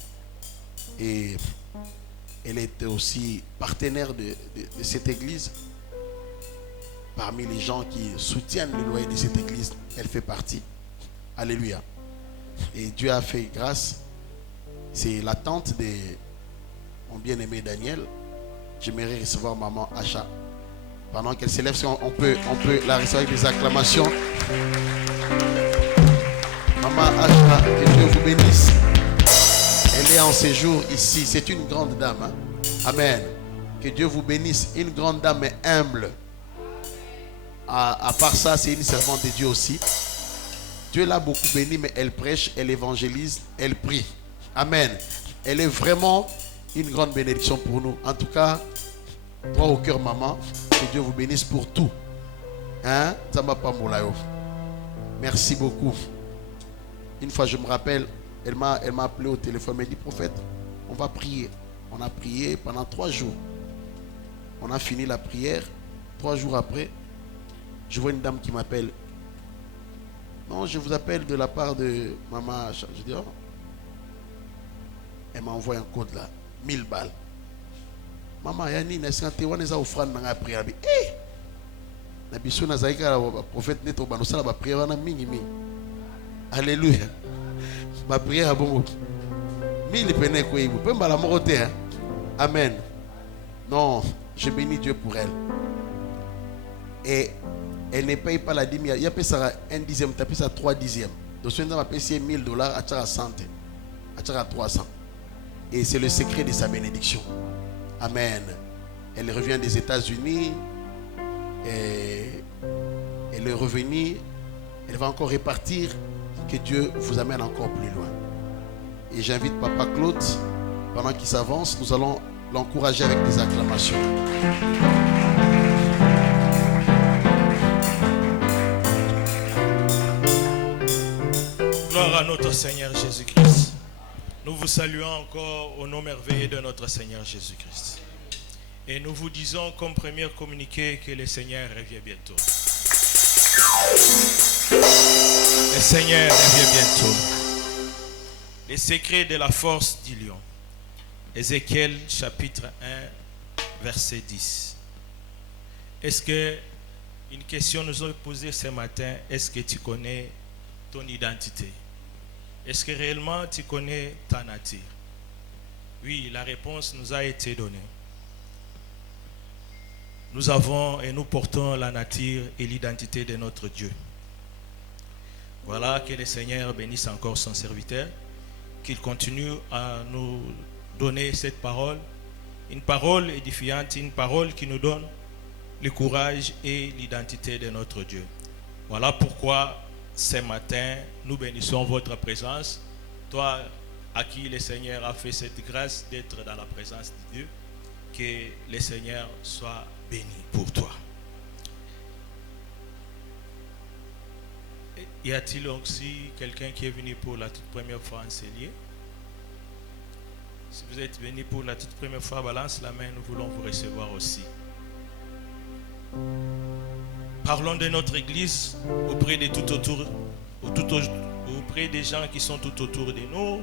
Et elle était aussi partenaire de cette église. Parmi les gens qui soutiennent le loyer de cette église, elle fait partie. Alléluia. Et Dieu a fait grâce. C'est la tante de mon bien-aimé Daniel. J'aimerais recevoir maman Acha. Pendant qu'elle s'élève, on peut la recevoir avec des acclamations. Maman Acha, que Dieu vous bénisse. Elle est en séjour ici. C'est une grande dame. Hein? Amen. Que Dieu vous bénisse. Une grande dame mais humble. À part ça, c'est une servante de Dieu aussi. Dieu l'a beaucoup bénie, mais elle prêche, elle évangélise, elle prie. Amen. Elle est vraiment une grande bénédiction pour nous. En tout cas, toi au cœur, maman, que Dieu vous bénisse pour tout. Hein? Merci beaucoup. Une fois, je me rappelle, elle m'a appelé au téléphone, elle m'a dit, prophète, on va prier. On a prié pendant 3 jours. On a fini la prière. 3 jours après, je vois une dame qui m'appelle. Non, je vous appelle de la part de maman. Je dis, oh. Elle m'a envoyé un code là, 1000 balles. Maman, Yanni, n'est-ce que tu as offrande dans la prière? Eh! Nabiso nazaika la prophète neto banosa la prière na mingi. Alléluia. Ma prière bon. 1000 pene ko ibu. Pe mbala morote. Amen. Non, je bénis Dieu pour elle. Et elle ne paye pas la dîme. Il y a ça un dixième, tu as ça 3 dixièmes. Donc si on a payé $1000, à 100, à 300. Et c'est le secret de sa bénédiction. Amen. Elle revient des États-Unis. Et elle est revenue. Elle va encore répartir. Que Dieu vous amène encore plus loin. Et j'invite Papa Claude, pendant qu'il s'avance, nous allons l'encourager avec des acclamations. Gloire à notre Seigneur Jésus-Christ. Nous vous saluons encore au nom merveilleux de notre Seigneur Jésus-Christ. Et nous vous disons comme premier communiqué que le Seigneur revient bientôt. Le Seigneur revient bientôt. Les secrets de la force du lion. Ézéchiel chapitre 1, verset 10. Est-ce que Une question nous a posée ce matin, est-ce que tu connais ton identité? Est-ce que réellement tu connais ta nature? Oui, la réponse nous a été donnée. Nous avons et nous portons la nature et l'identité de notre Dieu. Voilà, que le Seigneur bénisse encore son serviteur, qu'il continue à nous donner cette parole, une parole édifiante, une parole qui nous donne le courage et l'identité de notre Dieu. Voilà pourquoi ce matin, nous bénissons votre présence. Toi à qui le Seigneur a fait cette grâce d'être dans la présence de Dieu, que le Seigneur soit béni pour toi. Y a-t-il aussi quelqu'un qui est venu pour la toute première fois en Célier? Si vous êtes venu pour la toute première fois, balance la main, nous voulons vous recevoir aussi. Parlons de notre église auprès de auprès des gens qui sont tout autour de nous.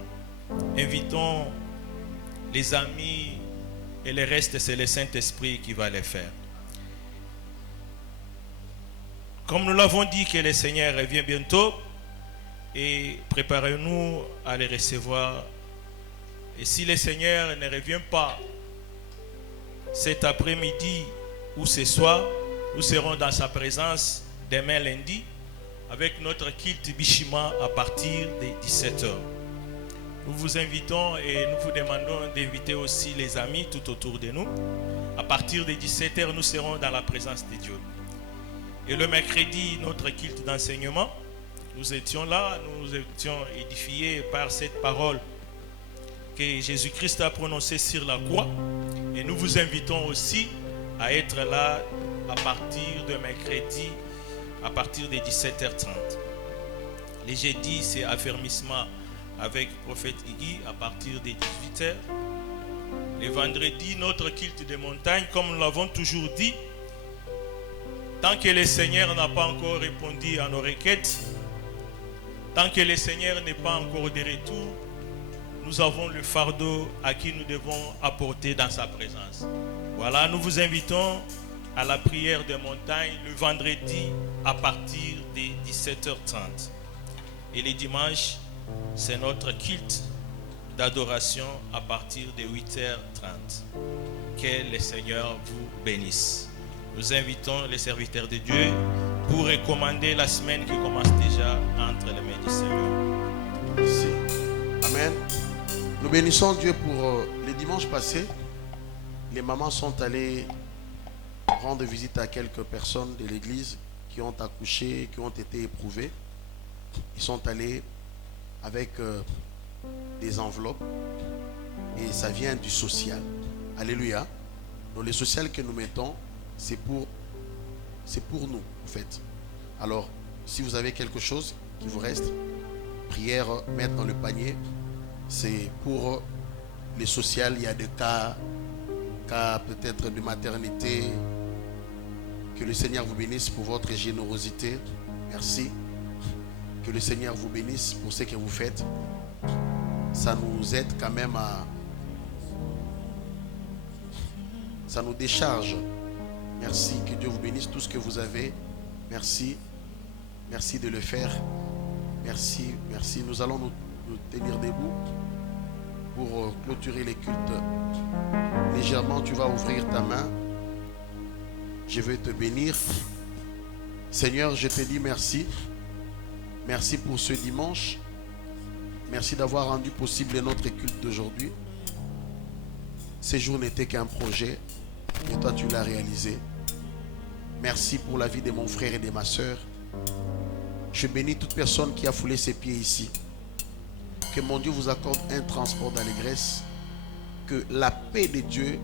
Invitons les amis et le reste, c'est le Saint-Esprit qui va les faire. Comme nous l'avons dit que le Seigneur revient bientôt, et préparez-nous à les recevoir. Et si le Seigneur ne revient pas cet après-midi ou ce soir, nous serons dans sa présence demain lundi avec notre culte Bishima à partir de 17h. Nous vous invitons et nous vous demandons d'inviter aussi les amis tout autour de nous. À partir de 17h, nous serons dans la présence de Dieu. Et le mercredi, notre culte d'enseignement, nous étions là, nous étions édifiés par cette parole que Jésus-Christ a prononcée sur la croix. Et nous vous invitons aussi à être là à partir de mercredi, à partir de 17h30. Les jeudis, c'est affermissement avec le prophète Iggy à partir de 18h. Les vendredis, notre culte de montagne, comme nous l'avons toujours dit, tant que le Seigneur n'a pas encore répondu à nos requêtes, tant que le Seigneur n'est pas encore de retour, nous avons le fardeau à qui nous devons apporter dans sa présence. Voilà, nous vous invitons à la prière de montagne le vendredi à partir de 17h30. Et les dimanches, c'est notre culte d'adoration à partir de 8h30. Que le Seigneur vous bénisse. Nous invitons les serviteurs de Dieu pour recommander la semaine qui commence déjà entre les mains du Seigneur. Merci. Amen. Nous bénissons Dieu pour les dimanches passés. Les mamans sont allées rendre visite à quelques personnes de l'église qui ont accouché, qui ont été éprouvées. Ils sont allés avec des enveloppes et ça vient du social. Alléluia. Donc le social que nous mettons, c'est pour nous en fait. Alors, si vous avez quelque chose qui vous reste, prière, mettre dans le panier, c'est pour les social. Il y a des cas peut-être de maternité. Que le Seigneur vous bénisse pour votre générosité. Merci. Que le Seigneur vous bénisse pour ce que vous faites. Ça nous aide quand même à... Ça nous décharge. Merci. Que Dieu vous bénisse tout ce que vous avez. Merci. Merci de le faire. Merci. Merci. Nous allons nous tenir debout pour clôturer les cultes. Légèrement, tu vas ouvrir ta main. Je veux te bénir. Seigneur, je te dis merci. Merci pour ce dimanche. Merci d'avoir rendu possible notre culte d'aujourd'hui. Ce jour n'était qu'un projet et toi tu l'as réalisé. Merci pour la vie de mon frère et de ma soeur. Je bénis toute personne qui a foulé ses pieds ici. Que mon Dieu vous accorde un transport d'allégresse. Que la paix de Dieu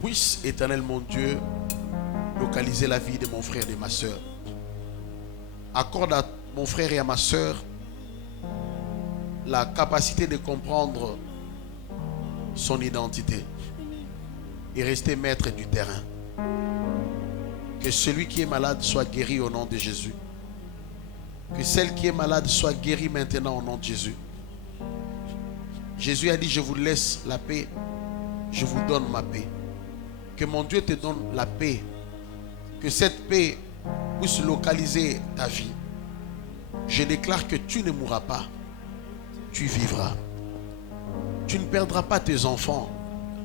puisse, éternel mon Dieu, localiser la vie de mon frère et de ma soeur. Accorde à mon frère et à ma soeur la capacité de comprendre son identité et rester maître du terrain. Que celui qui est malade soit guéri au nom de Jésus. Que celle qui est malade soit guérie maintenant au nom de Jésus. Jésus a dit, je vous laisse la paix, je vous donne ma paix. Que mon Dieu te donne la paix. Que cette paix puisse localiser ta vie. Je déclare que tu ne mourras pas. Tu vivras. Tu ne perdras pas tes enfants.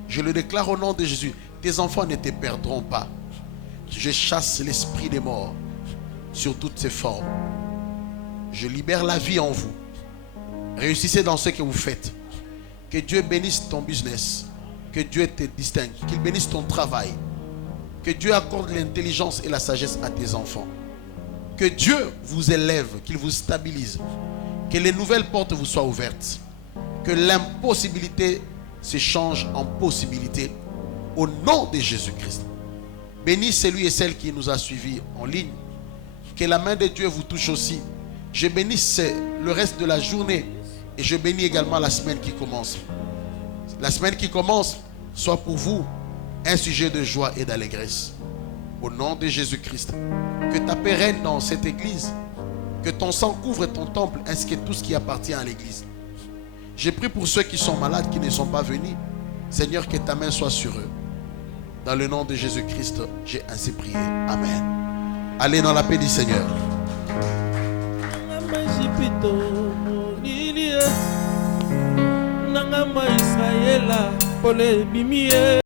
Je le déclare au nom de Jésus. Tes enfants ne te perdront pas. Je chasse l'esprit des morts sur toutes ses formes. Je libère la vie en vous. Réussissez dans ce que vous faites. Que Dieu bénisse ton business. Que Dieu te distingue. Qu'il bénisse ton travail. Que Dieu accorde l'intelligence et la sagesse à tes enfants. Que Dieu vous élève, qu'il vous stabilise. Que les nouvelles portes vous soient ouvertes. Que l'impossibilité se change en possibilité. Au nom de Jésus-Christ. Bénis celui et celle qui nous a suivis en ligne. Que la main de Dieu vous touche aussi. Je bénis le reste de la journée. Et je bénis également la semaine qui commence. La semaine qui commence soit pour vous un sujet de joie et d'allégresse. Au nom de Jésus-Christ. Que ta paix règne dans cette église. Que ton sang couvre ton temple ainsi que tout ce qui appartient à l'église. J'ai prié pour ceux qui sont malades, qui ne sont pas venus. Seigneur, que ta main soit sur eux. Dans le nom de Jésus-Christ, j'ai ainsi prié. Amen. Allez dans la paix du Seigneur.